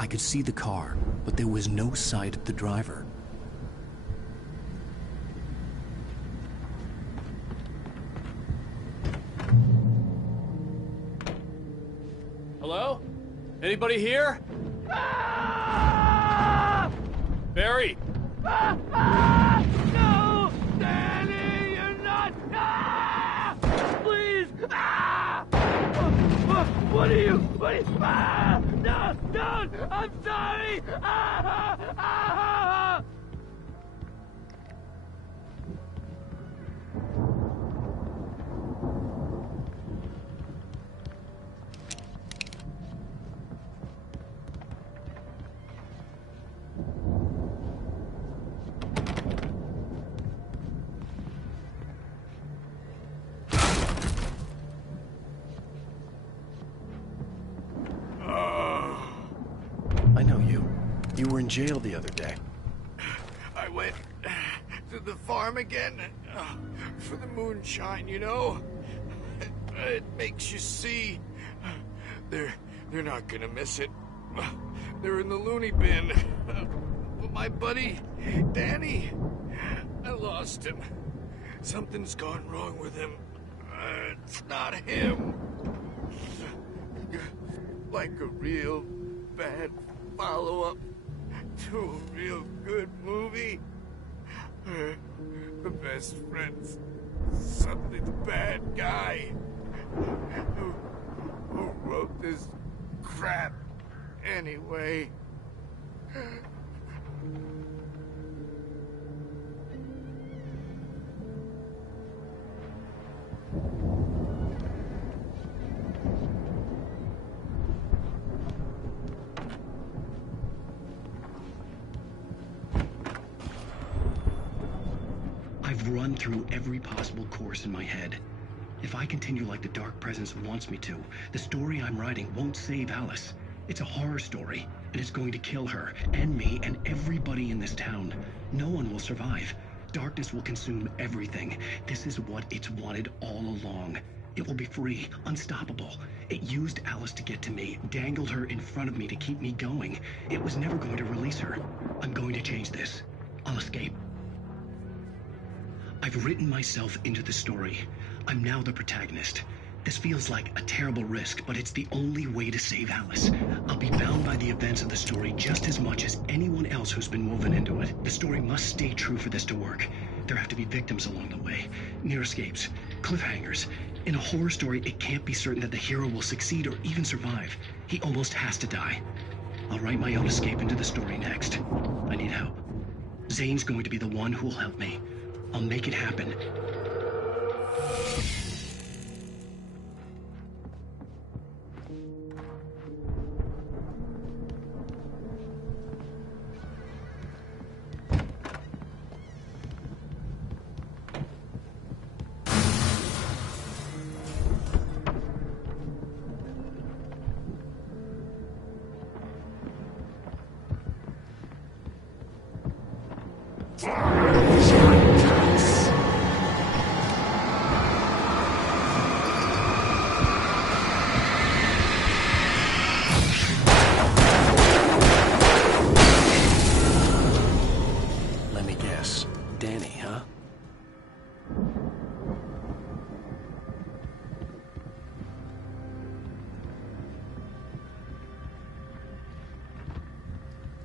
I could see the car, but there was no sight of the driver. Hello? Anybody here? Barry! No! Danny, you're not! Please! What are you? No! Don't! I'm sorry! I know you. You were in jail the other day. I went to the farm again for the moonshine, you know? It makes you see. They're not gonna miss it. They're in the loony bin. But my buddy, Danny, I lost him. Something's gone wrong with him. It's not him. Like a real bad follow-up to a real good movie. The best friend's suddenly the bad guy. Who wrote this crap anyway? I've run through every possible course in my head. If I continue like the Dark Presence wants me to, the story I'm writing won't save Alice. It's a horror story, and it's going to kill her, and me, and everybody in this town. No one will survive. Darkness will consume everything. This is what it's wanted all along. It will be free, unstoppable. It used Alice to get to me, dangled her in front of me to keep me going. It was never going to release her. I'm going to change this. I'll escape. I've written myself into the story. I'm now the protagonist. This feels like a terrible risk, but it's the only way to save Alice. I'll be bound by the events of the story just as much as anyone else who's been woven into it. The story must stay true for this to work. There have to be victims along the way, near escapes, cliffhangers. In a horror story, it can't be certain that the hero will succeed or even survive. He almost has to die. I'll write my own escape into the story next. I need help. Zane's going to be the one who'll help me. I'll make it happen.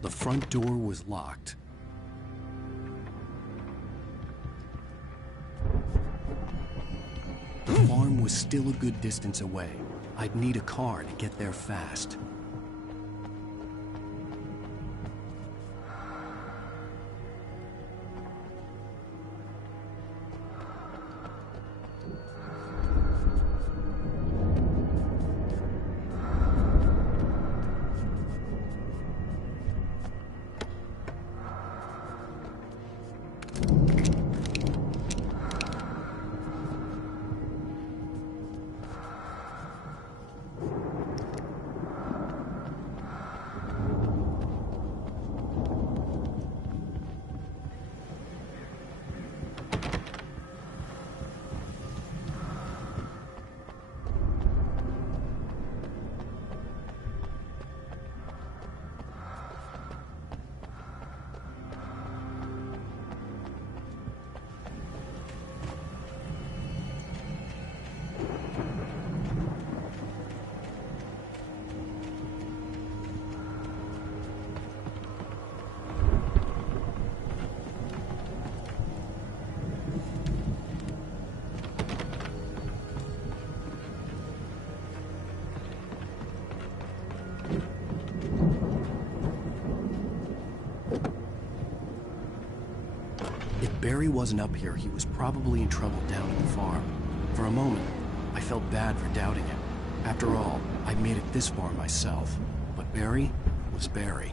The front door was locked. The farm was still a good distance away. I'd need a car to get there fast. Barry wasn't up here, he was probably in trouble down at the farm. For a moment, I felt bad for doubting him. After all, I made it this far myself. But Barry was Barry.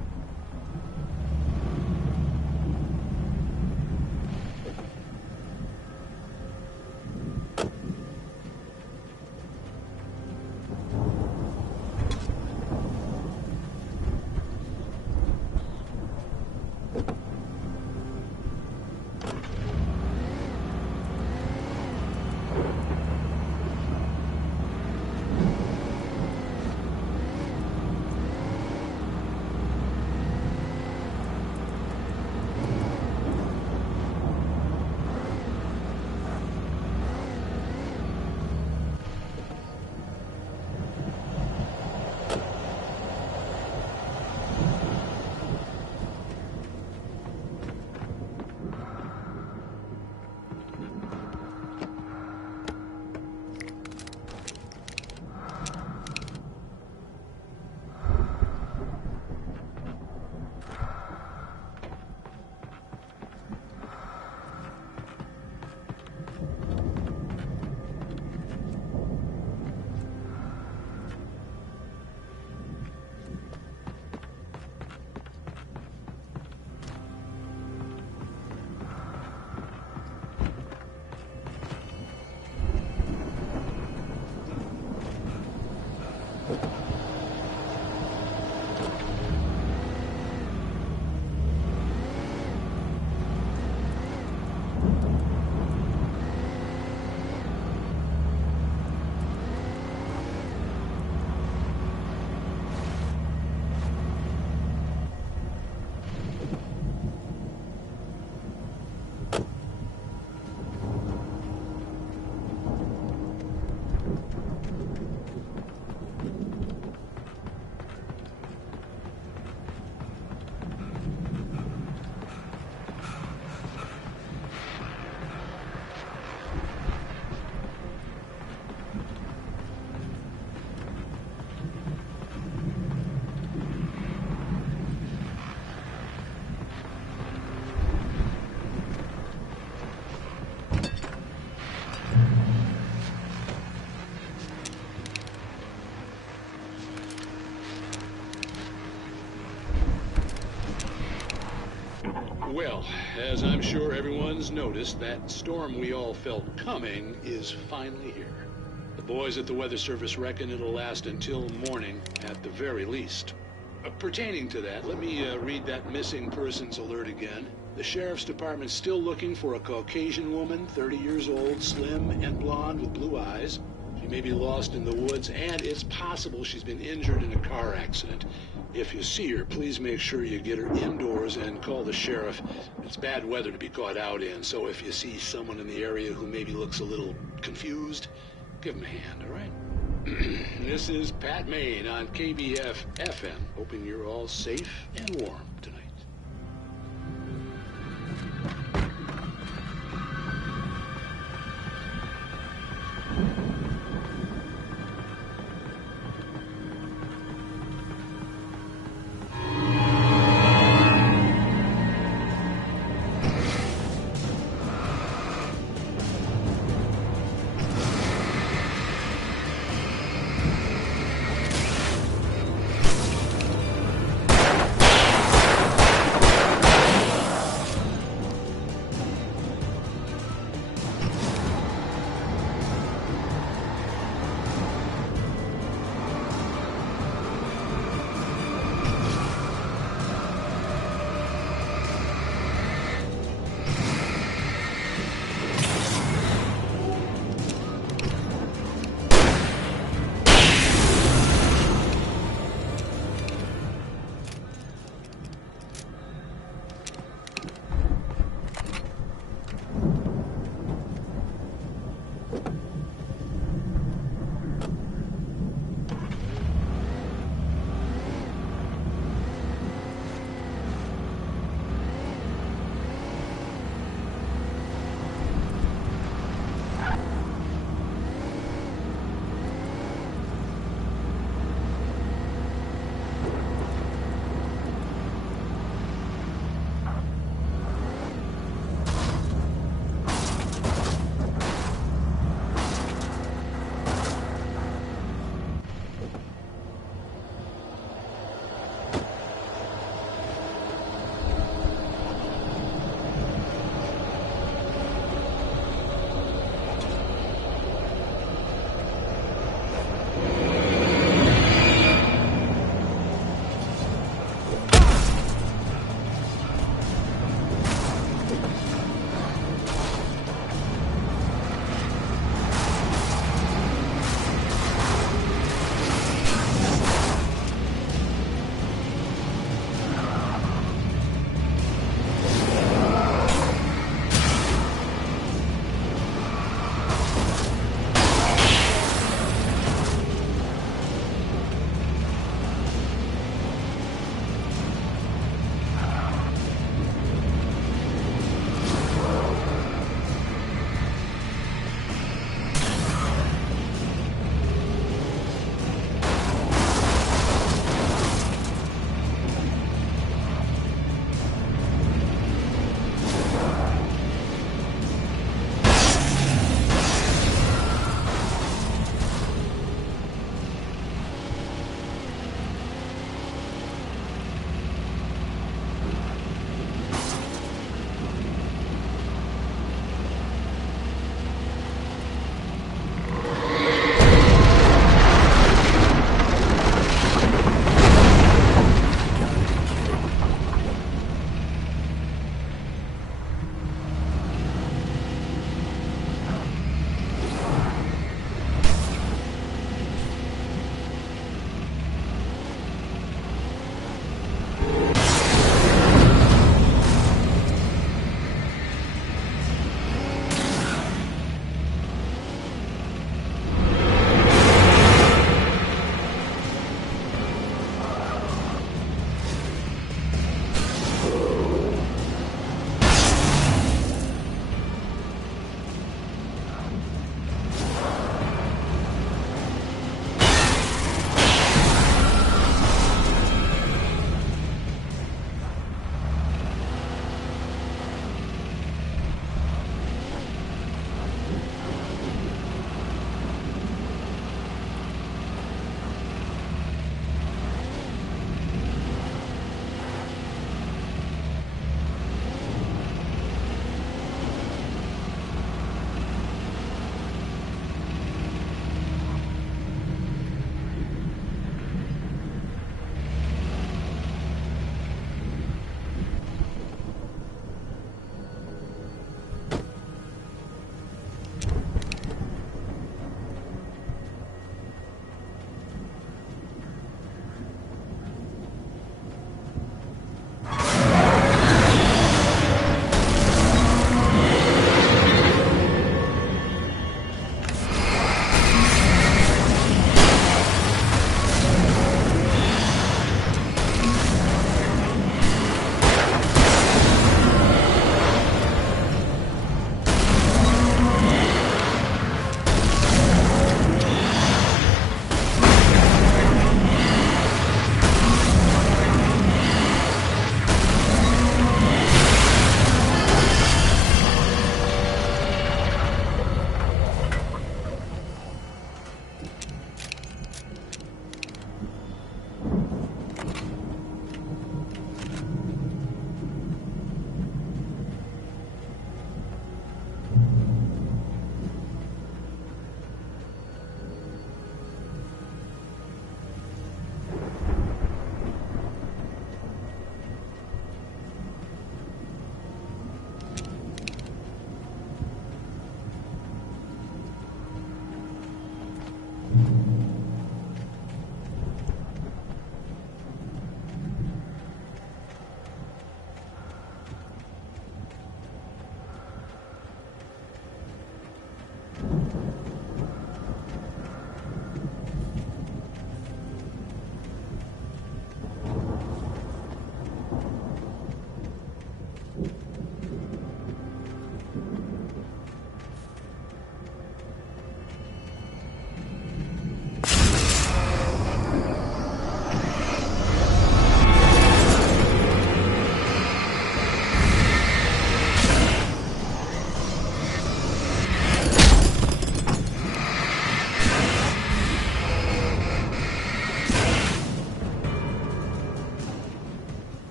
Well, as I'm sure everyone's noticed, that storm we all felt coming is finally here. The boys at the Weather Service reckon it'll last until morning at the very least. Pertaining to that, let me read that missing persons alert again. The Sheriff's Department's still looking for a Caucasian woman, 30 years old, slim and blonde with blue eyes. She may be lost in the woods, and it's possible she's been injured in a car accident. If you see her, please make sure you get her indoors and call the sheriff. It's bad weather to be caught out in, so if you see someone in the area who maybe looks a little confused, give them a hand, all right? This is Pat Maine on KBF FM, hoping you're all safe and warm tonight.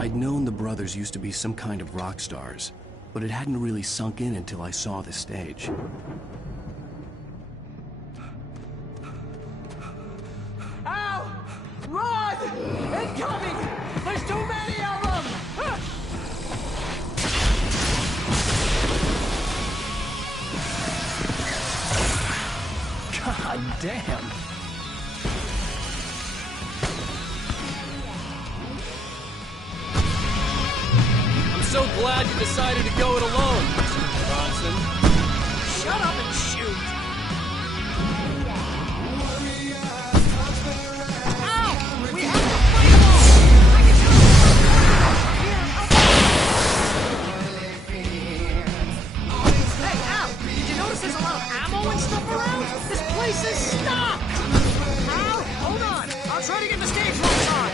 I'd known the brothers used to be some kind of rock stars, but it hadn't really sunk in until I saw the stage. Ow! Run! Incoming! There's too many of them! God damn! I'm so glad you decided to go it alone, Mr. Bronson. Shut up and shoot! Ow! We have to fight them all! I can tell Hey, Al! Did you notice there's a lot of ammo and stuff around? This place is stocked! Al, hold on! I'll try to get the stage lights on!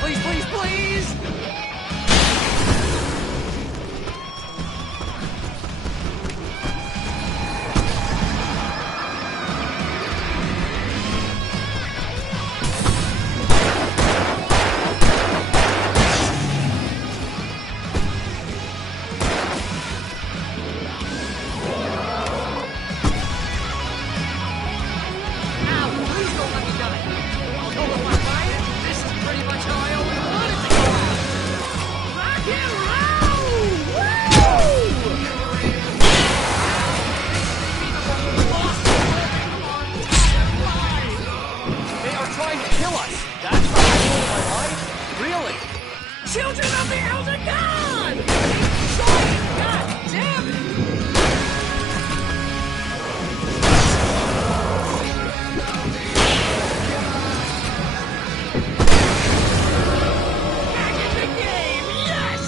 Please, please, please! Children of the Elder God! God damn it! Back in the game, yes!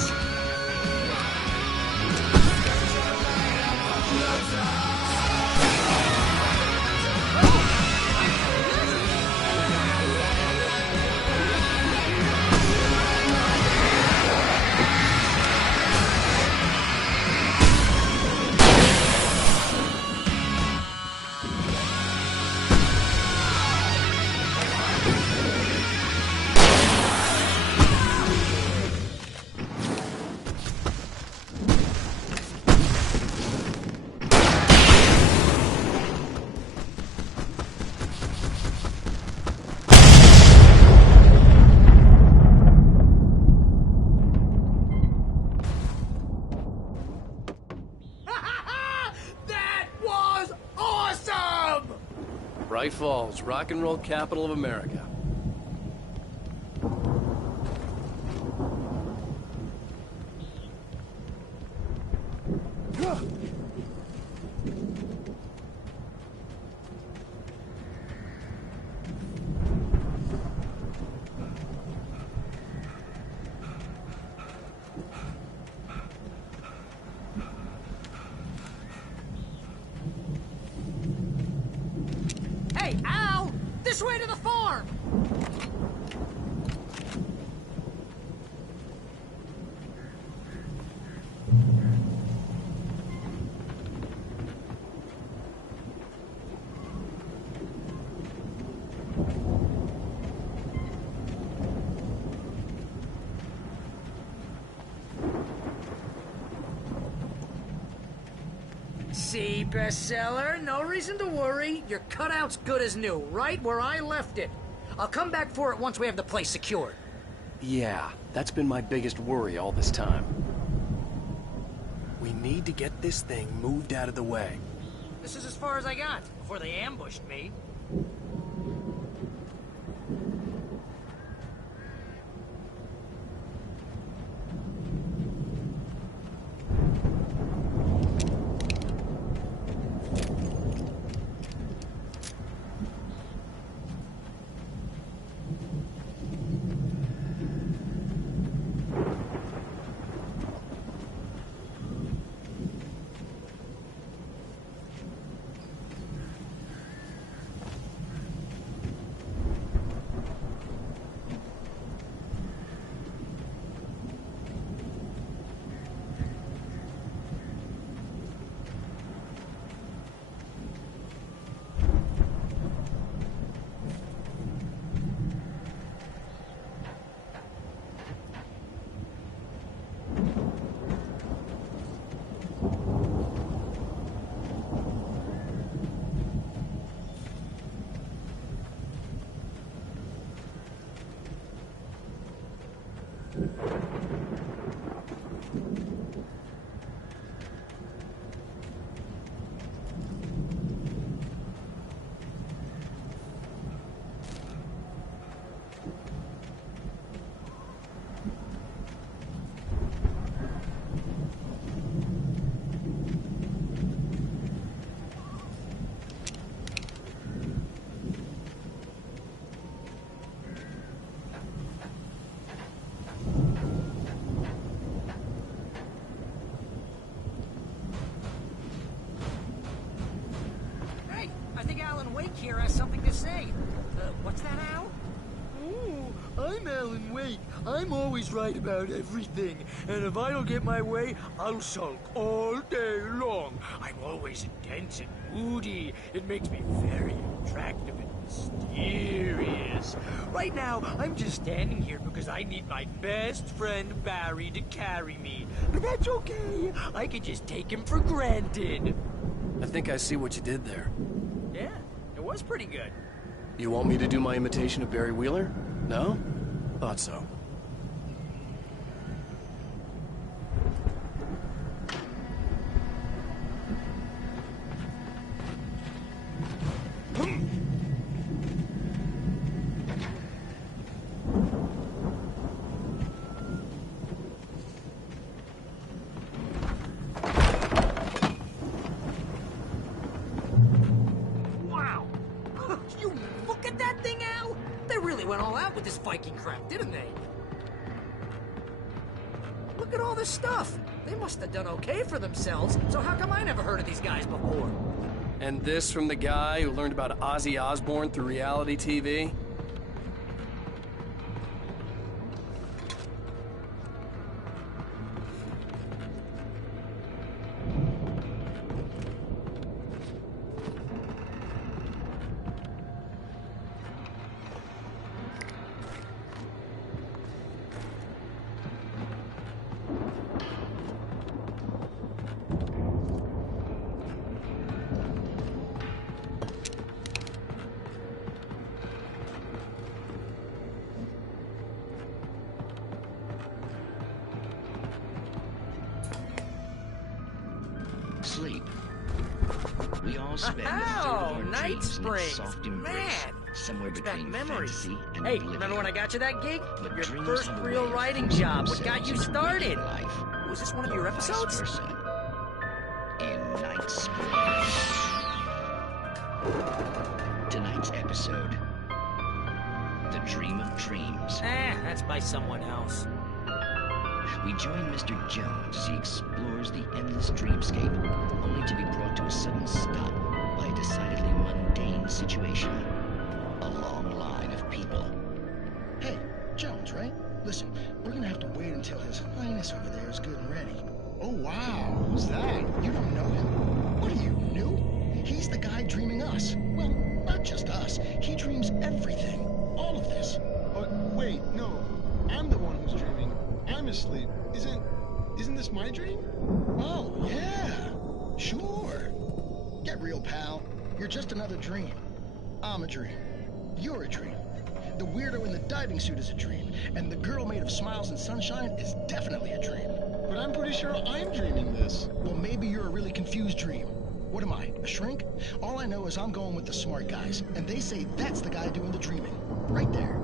Bright Falls, rock and roll capital of America. Hey, Al! This way to the farm! Repeat bestseller, no reason to worry. Your cutout's good as new, right where I left it. I'll come back for it once we have the place secured. Yeah, that's been my biggest worry all this time. We need to get this thing moved out of the way. This is as far as I got, before they ambushed me. Here has something to say. What's that, Al? Oh, I'm Alan Wake. I'm always right about everything. And if I don't get my way, I'll sulk all day long. I'm always intense and moody. It makes me very attractive and mysterious. Right now, I'm just standing here because I need my best friend Barry to carry me. But that's okay. I can just take him for granted. I think I see what you did there. Yeah. It was pretty good. You want me to do my imitation of Barry Wheeler? No? Thought so. Went all out with this Viking crap, didn't they? Look at all this stuff. They must have done okay for themselves, so how come I never heard of these guys before? And this from the guy who learned about Ozzy Osbourne through reality TV? Sleep. We all spend a third of our Night dreams in its Springs. soft embrace, Man, somewhere between memories. fantasy and Hey, oblivion. remember when I got you that gig? But Your dreams first have a real way of writing forcing job. What got themselves you into started? waking life, Was this one of your or vice episodes? versa. In Night Springs. Tonight's episode: The Dream of Dreams. That's by someone else. We join Mr. Jones as he explores the endless dreamscape, only to be brought to a sudden stop by a decidedly mundane situation. A long line of people. Hey, Jones, right? Listen, we're gonna have to wait until His Highness over there is good and ready. Oh, wow. Who's that? You don't know him? What are you, new? He's the guy dreaming us. Well, not just us. He dreams everything. All of this. Wait, no. I'm the one who's dreaming. I'm asleep. Isn't this my dream? Oh, yeah. Sure. get real, pal. You're just another dream. I'm a dream. You're a dream. The weirdo in the diving suit is a dream, and the girl made of smiles and sunshine is definitely a dream. But I'm pretty sure I'm dreaming this. Well, maybe you're a really confused dream. What am I, a shrink? All I know is I'm going with the smart guys, and they say that's the guy doing the dreaming. Right there.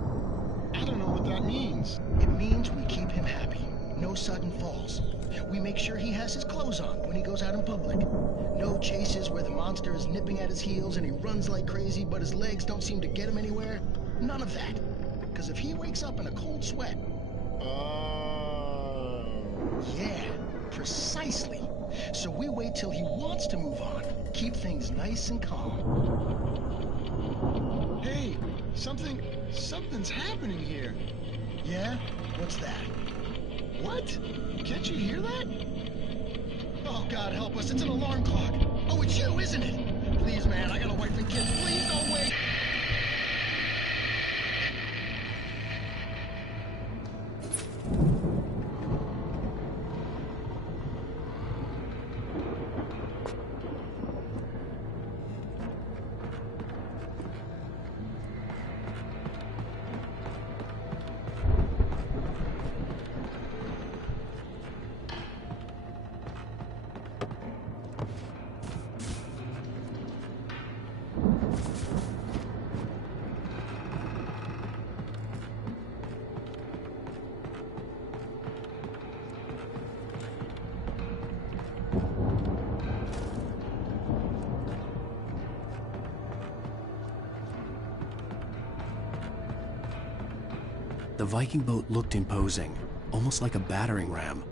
I don't know what that means. It means we keep him happy. No sudden falls. We make sure he has his clothes on when he goes out in public. No chases where the monster is nipping at his heels and he runs like crazy, but his legs don't seem to get him anywhere. None of that. Because if he wakes up in a cold sweat... Yeah, precisely. So we wait till he wants to move on. Keep things nice and calm. Hey, something's happening here. Yeah? What's that? What? Can't you hear that? Oh, God help us, it's an alarm clock. Oh, it's you, isn't it? Please, man, I got a wife and kids. Please don't wait. The Viking boat looked imposing, almost like a battering ram.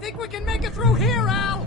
think we can make it through here, Al!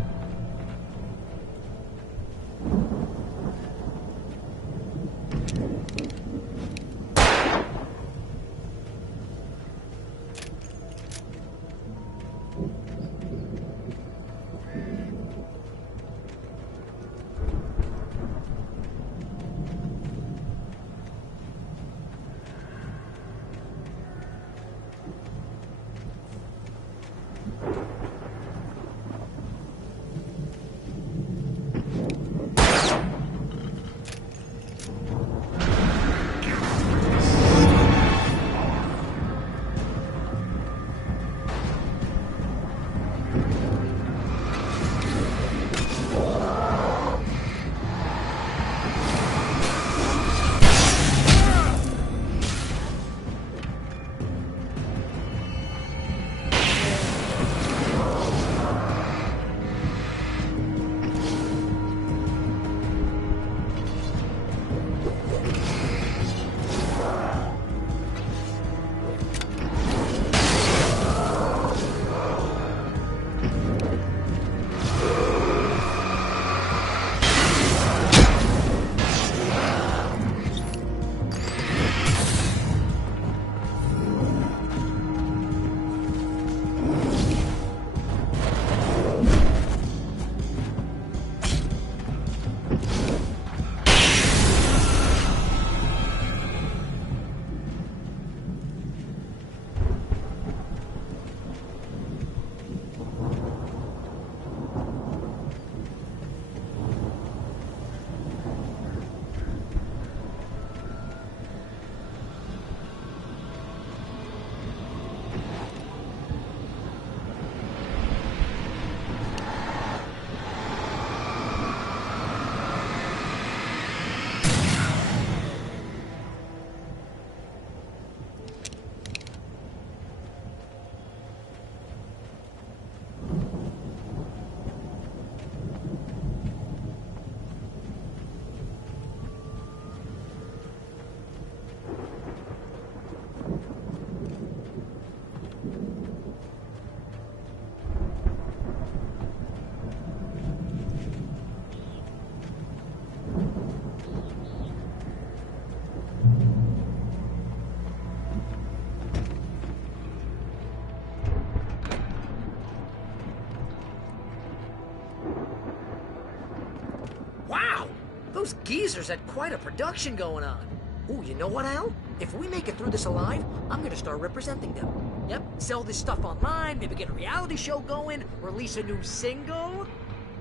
Those geezers had quite a production going on. Ooh, you know what, Al? If we make it through this alive, I'm gonna start representing them. Yep, sell this stuff online, maybe get a reality show going, release a new single.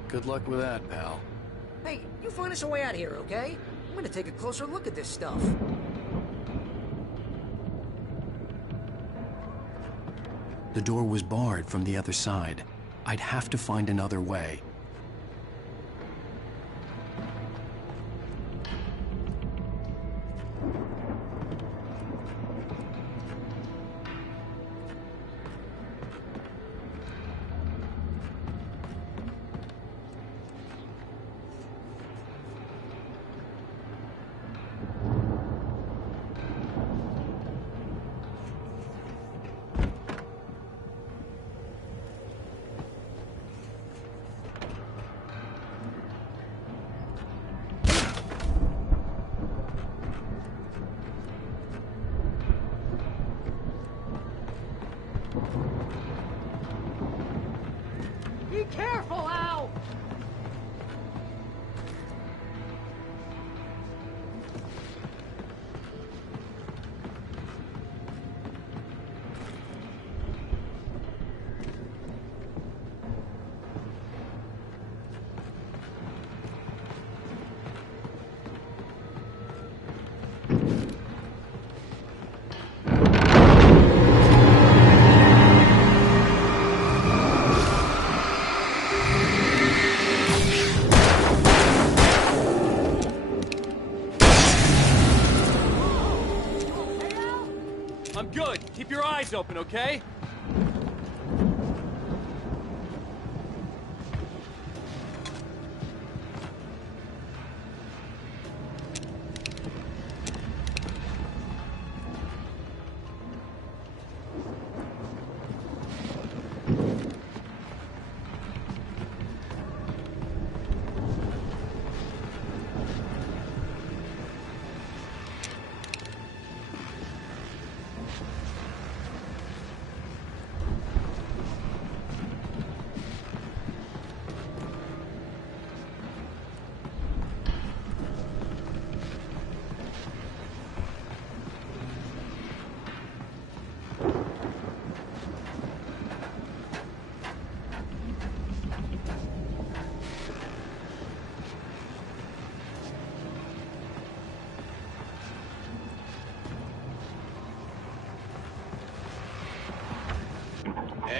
Good luck with that, pal. Hey, you find us a way out here, okay? I'm gonna take a closer look at this stuff. The door was barred from the other side. I'd have to find another way. Be careful, Al! I'm good. Keep your eyes open, okay?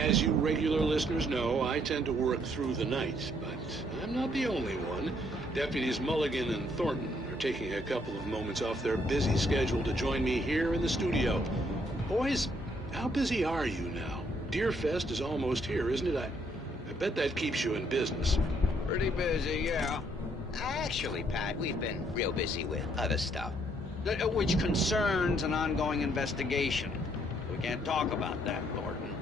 As you regular listeners know, I tend to work through the night, but I'm not the only one. Deputies Mulligan and Thornton are taking a couple of moments off their busy schedule to join me here in the studio. Boys, how busy are you now? Deerfest is almost here, isn't it? I bet that keeps you in business. Pretty busy, yeah. Actually, Pat, we've been real busy with other stuff, which concerns an ongoing investigation. We can't talk about that, Thornton.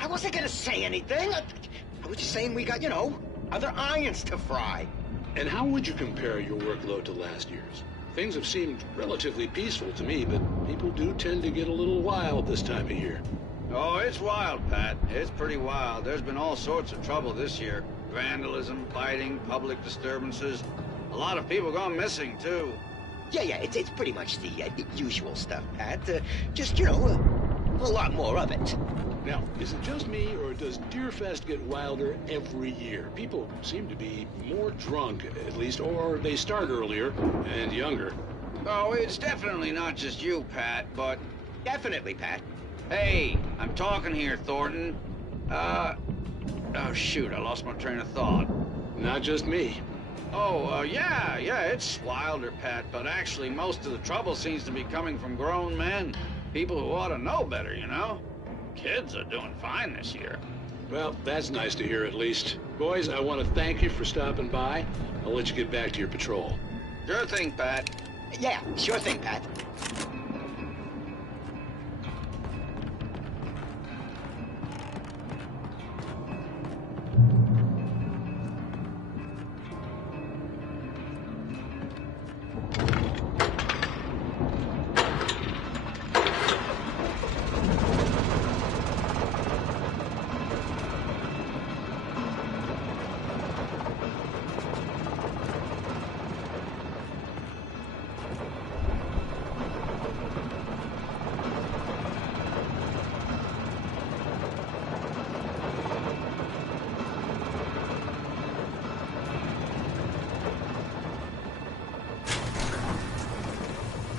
I wasn't gonna say anything. I was just saying we got, other irons to fry. And how would you compare your workload to last year's? Things have seemed relatively peaceful to me, but people do tend to get a little wild this time of year. Oh, it's wild, Pat. It's pretty wild. There's been all sorts of trouble this year. Vandalism, fighting, public disturbances. A lot of people gone missing, too. Yeah, it's pretty much the usual stuff, Pat. Just, a lot more of it. Now, is it just me, or does Deerfest get wilder every year? People seem to be more drunk, at least, or they start earlier and younger. Oh, it's definitely not just you, Pat, but... Definitely, Pat. Hey, I'm talking here, Thornton. Oh, shoot, I lost my train of thought. Not just me. Oh, yeah, it's wilder, Pat, but actually most of the trouble seems to be coming from grown men. People who ought to know better, Kids are doing fine this year. Well, that's nice to hear at least. Boys, I want to thank you for stopping by. I'll let you get back to your patrol. Sure thing, Pat. Yeah, sure thing, Pat.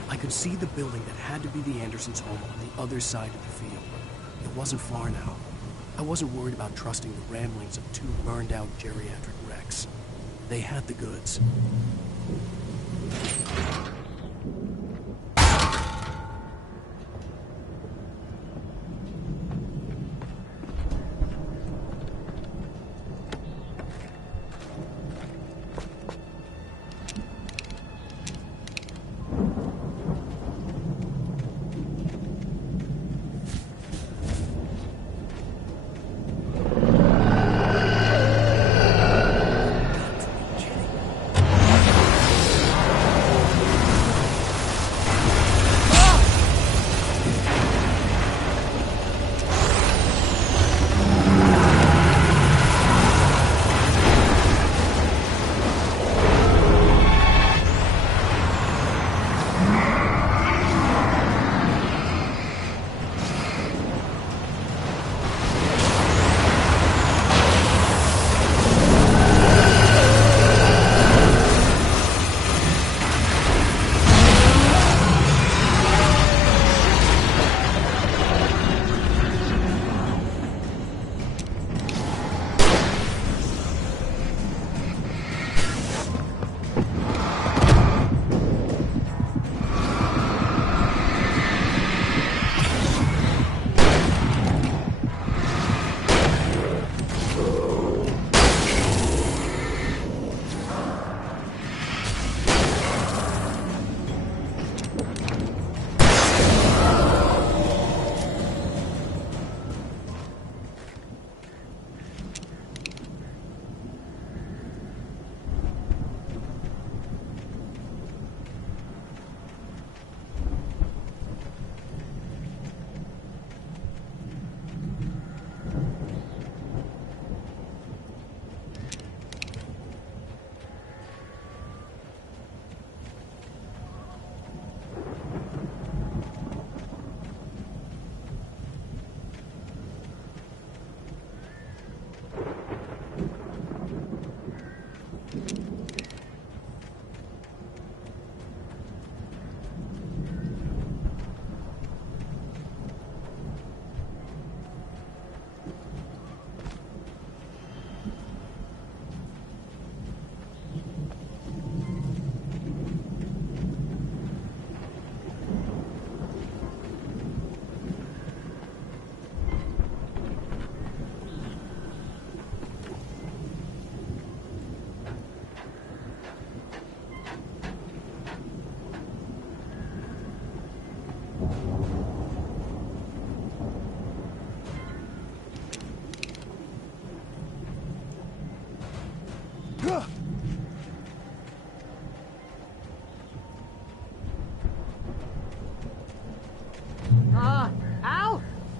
I could see the building that had to be the Andersons' home on the other side of the field. It wasn't far now. I wasn't worried about trusting the ramblings of two burned-out geriatric wrecks. They had the goods.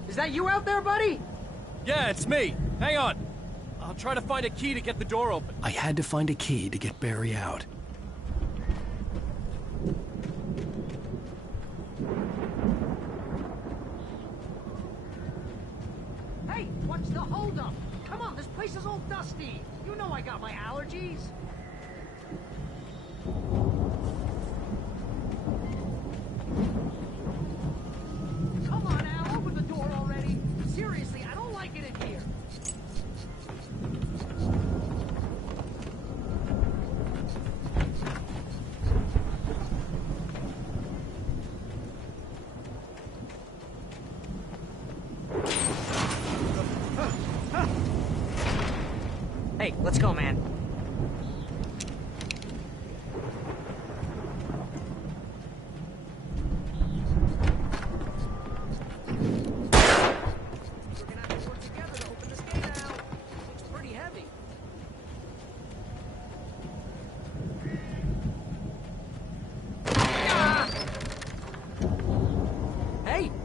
Is that you out there, buddy? Yeah, it's me. Hang on. I'll try to find a key to get the door open. I had to find a key to get Barry out. Hey, what's the holdup? Come on, this place is all dusty. You know I got my allergies. Come on, Al, open the door already. Seriously, I don't like it in here. Hey, let's go, man.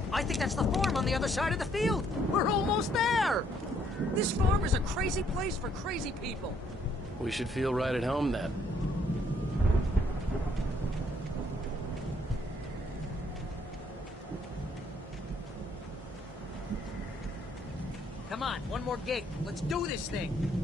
I think that's the farm on the other side of the field. We're almost there. This farm is a crazy place for crazy people. We should feel right at home then. Come on, one more gig. Let's do this thing.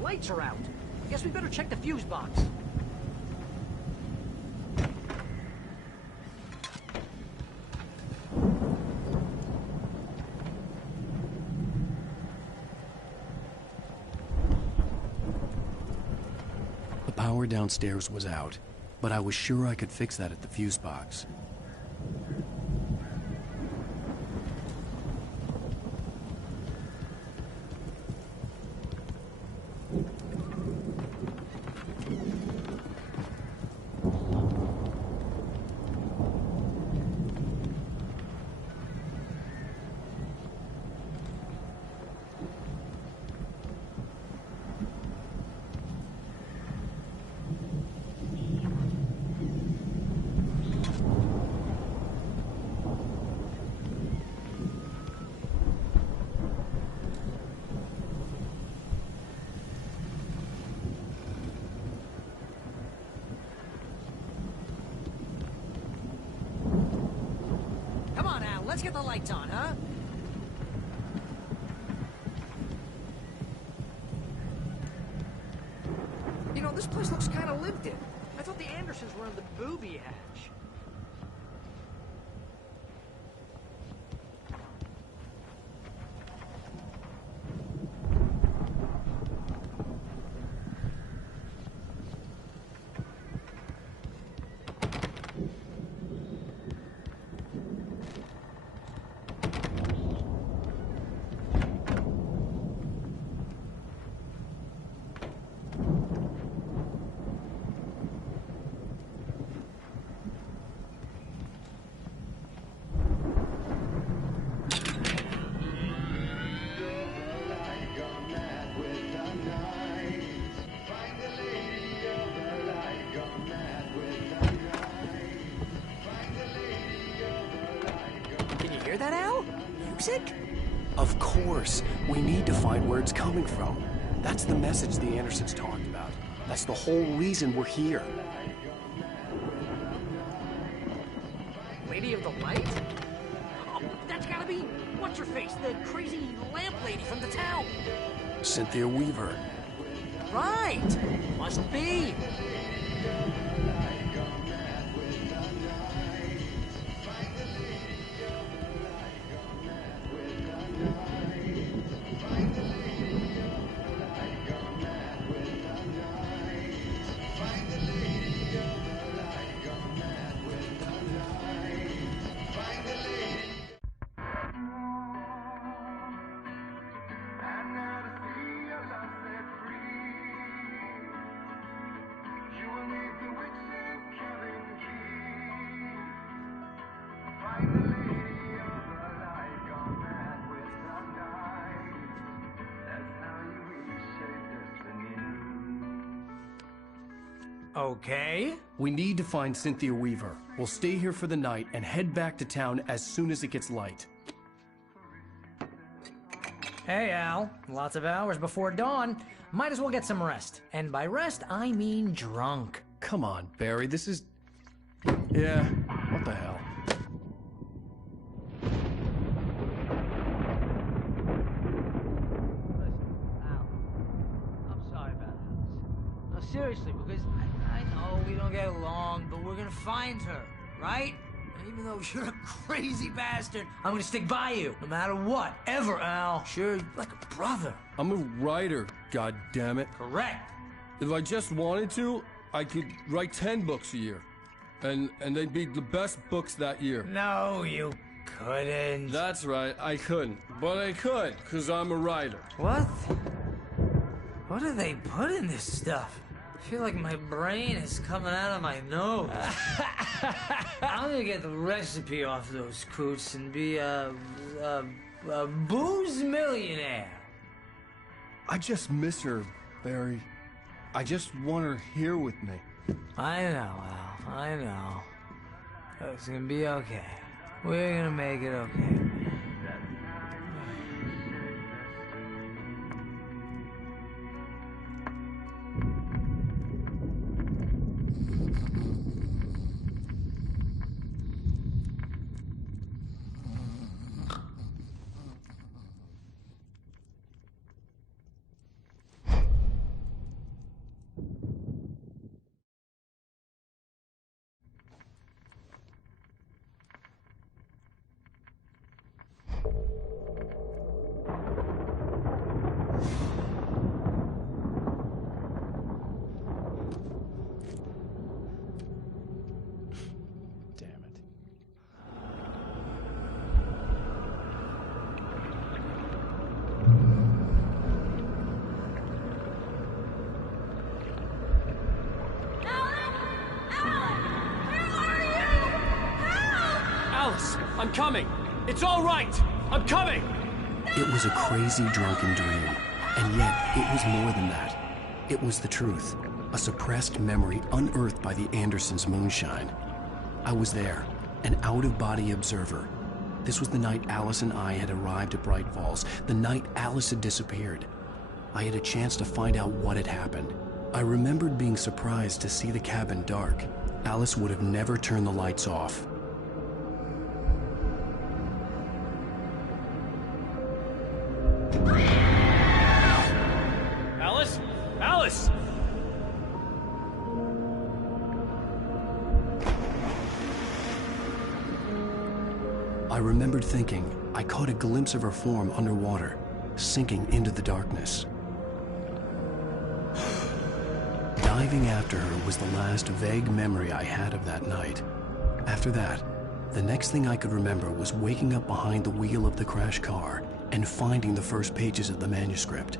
Lights are out. I guess we better check the fuse box. The power downstairs was out, but I was sure I could fix that at the fuse box. Let's get the lights on, huh? You know, this place looks kind of lived in. I thought the Andersons were on the booby hatch. music? Of course. We need to find where it's coming from. That's the message the Andersons talked about. That's the whole reason we're here. Lady of the Light? Oh, that's gotta be... What's-her-face? The crazy lamp lady from the town. Cynthia Weaver. Right! Must be. Okay. We need to find Cynthia Weaver. We'll stay here for the night and head back to town as soon as it gets light. Hey, Al. Lots of hours before dawn. Might as well get some rest. And by rest, I mean drunk. Come on, Barry, this is... Yeah, what the hell? I'm sorry about Alice. No, seriously, because I know we don't get along, but we're gonna find her, right? And even though you're a crazy bastard, I'm gonna stick by you, no matter what, ever, Al. Sure, you're like a brother. I'm a writer, goddammit. Correct. If I just wanted to, I could write 10 books a year. And they'd be the best books that year. No, you couldn't. That's right, I couldn't. But I could, because I'm a writer. What? What do they put in this stuff? I feel like my brain is coming out of my nose. I'm gonna get the recipe off those coots and be a booze millionaire. I just miss her, Barry. I just want her here with me. I know, Al. I know. It's gonna be okay. We're gonna make it okay. I'm coming! It's all right! I'm coming! It was a crazy, drunken dream. And yet, it was more than that. It was the truth. A suppressed memory unearthed by the Andersons' moonshine. I was there, an out-of-body observer. This was the night Alice and I had arrived at Bright Falls, the night Alice had disappeared. I had a chance to find out what had happened. I remembered being surprised to see the cabin dark. Alice would have never turned the lights off. Alice? Alice! I remembered thinking I caught a glimpse of her form underwater, sinking into the darkness. Diving after her was the last vague memory I had of that night. After that, the next thing I could remember was waking up behind the wheel of the crashed car and finding the first pages of the manuscript.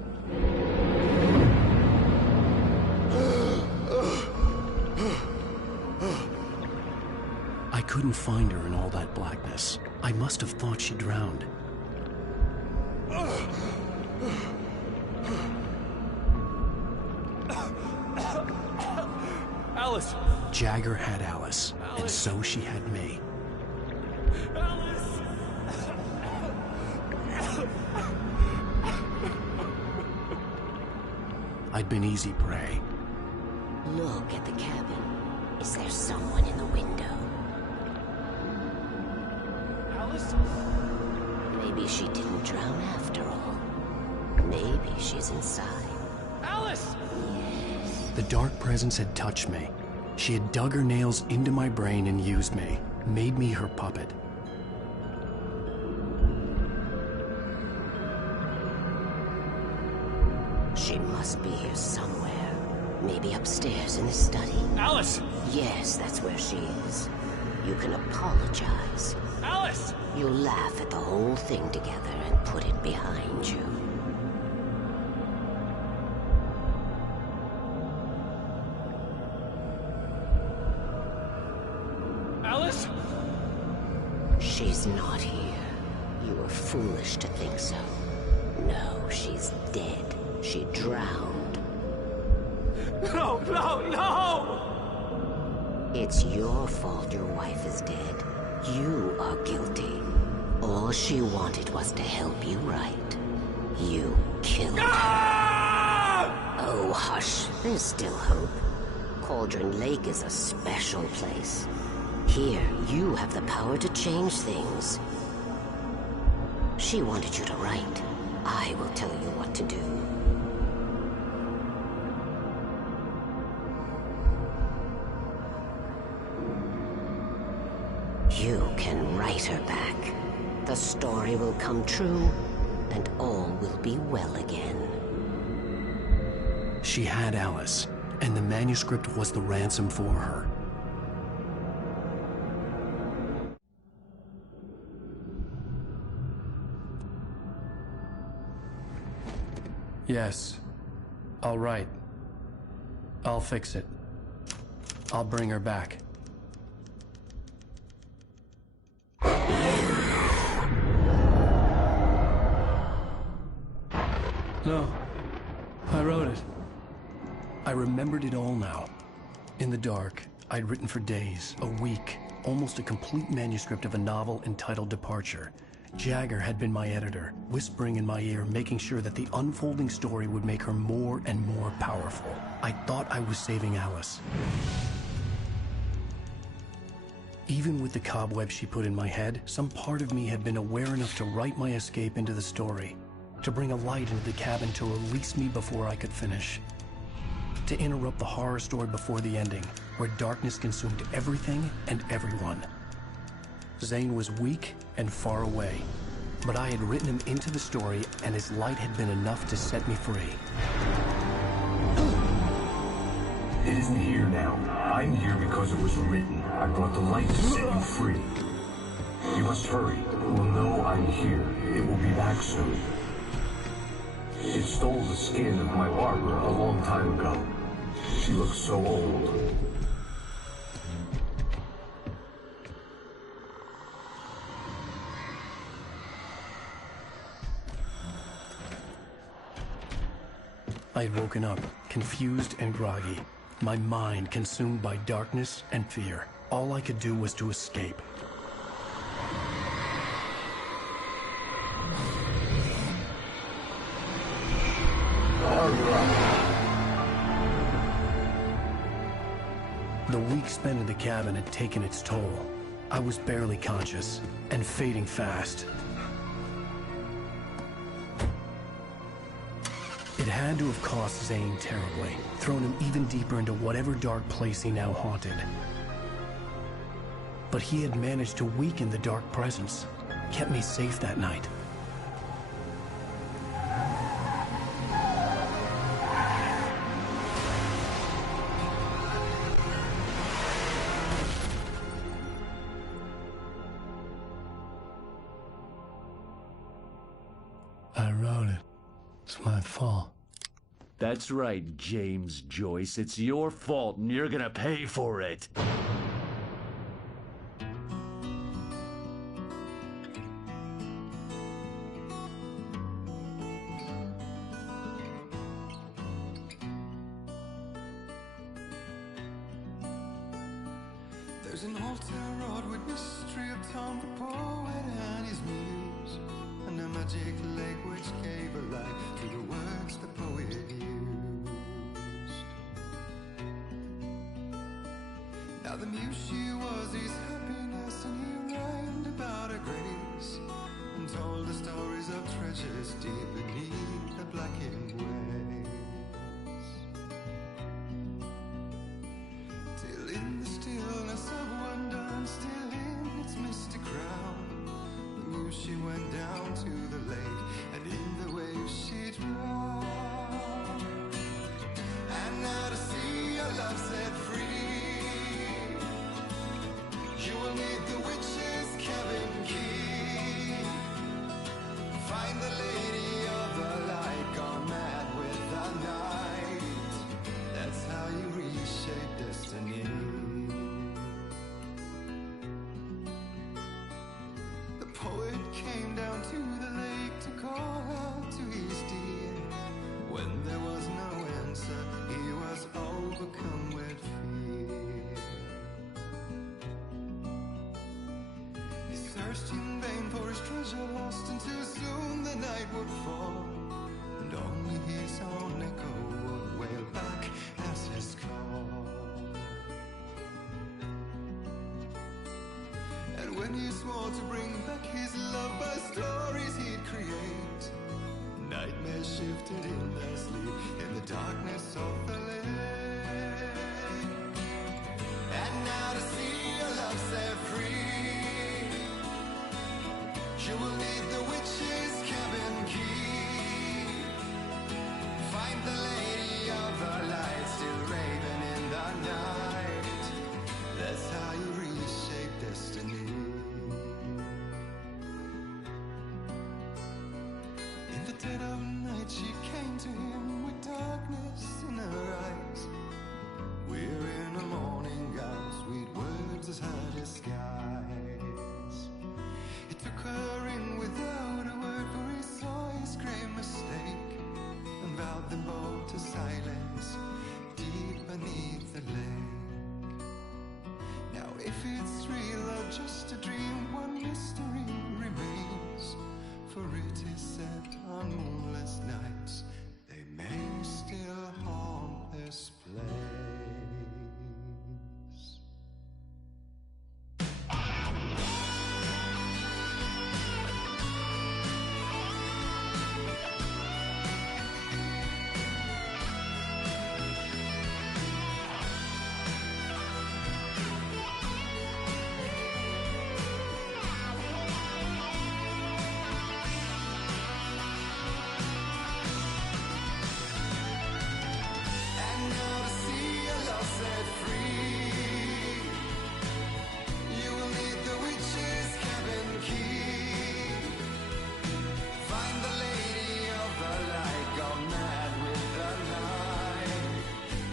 I couldn't find her in all that blackness. I must have thought she drowned. Alice! Jagger had Alice, and so she had me. Alice! I'd been easy prey. Look at the cabin. Is there someone in the window? Alice? Maybe she didn't drown after all. Maybe she's inside. Alice! The dark presence had touched me. She had dug her nails into my brain and used me, made me her puppet. She must be here somewhere. Maybe upstairs in the study. Alice! Yes, that's where she is. You can apologize. Alice! You'll laugh at the whole thing together and put it behind you. Alice? She's not here. You were foolish to think so. No, she's dead. She drowned. No, no, no! It's your fault your wife is dead. You are guilty. All she wanted was to help you right. You killed her. Oh, hush. There's still hope. Cauldron Lake is a special place. Here, you have the power to change things. She wanted you to write. I will tell you what to do. You can write her back. The story will come true, and all will be well again. She had Alice, and the manuscript was the ransom for her. Yes. All right. I'll fix it. I'll bring her back. No. I wrote it. I remembered it all now. In the dark, I'd written for days, a week, almost a complete manuscript of a novel entitled Departure. Jagger had been my editor, whispering in my ear, making sure that the unfolding story would make her more and more powerful. I thought I was saving Alice. Even with the cobweb she put in my head, some part of me had been aware enough to write my escape into the story, to bring a light into the cabin to release me before I could finish, to interrupt the horror story before the ending, where darkness consumed everything and everyone. Zane was weak and far away, but I had written him into the story, and his light had been enough to set me free. It isn't here now. I'm here because it was written. I brought the light to set you free. You must hurry. We'll know I'm here. It will be back soon. It stole the skin of my barber a long time ago. She looks so old. I had woken up, confused and groggy, my mind consumed by darkness and fear. All I could do was to escape. The week spent in the cabin had taken its toll. I was barely conscious, and fading fast. It had to have cost Zane terribly, thrown him even deeper into whatever dark place he now haunted. But he had managed to weaken the dark presence, kept me safe that night. I wrote it. It's my fault. That's right, James Joyce. It's your fault, and you're gonna pay for it. There's an old town road with mystery of town, the poet and his muse, and a magic lake which gave a life to the words the poet used. the muse she was his happiness, and he rhymed about her grace and told the stories of treasures deep beneath the blackened waves. Till in the stillness of one dawn, still in its misty crown, the muse she went down to the lake, and in the waves she drowned. And now to see your love set free, you will need the witch's cabin key. Find the lady of the light, gone mad with the night. That's how you reshape destiny. The poet came down to the lake to call out to his dear. When there was no answer, he was overcome with fear. He searched in vain for his treasure lost, until soon the night would fall, and only his own echo would wail back as his call. And when he swore to bring back his love by stories he'd create, nightmares shifted in their sleep in the darkness of the lake. And now to see your love set free, you will need the witch's cabin key. Find the lady of the light, still raving in the night. That's how you reshape destiny. In the dead of night she came to him with darkness in her eyes. We're in a morning gown, sweet words as her disguise. He took her in without a word, for he saw his grave mistake, and vowed them both to silence deep beneath the lake. Now if it's real or just a dream, one mystery remains, for it is said on moonless nights they may still haunt this place.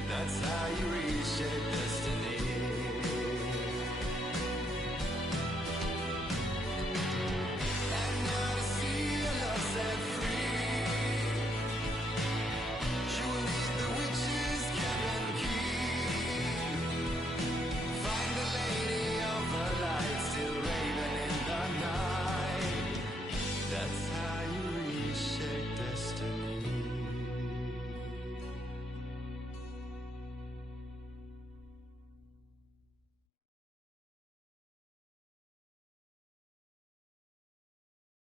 That's how you reshape destiny.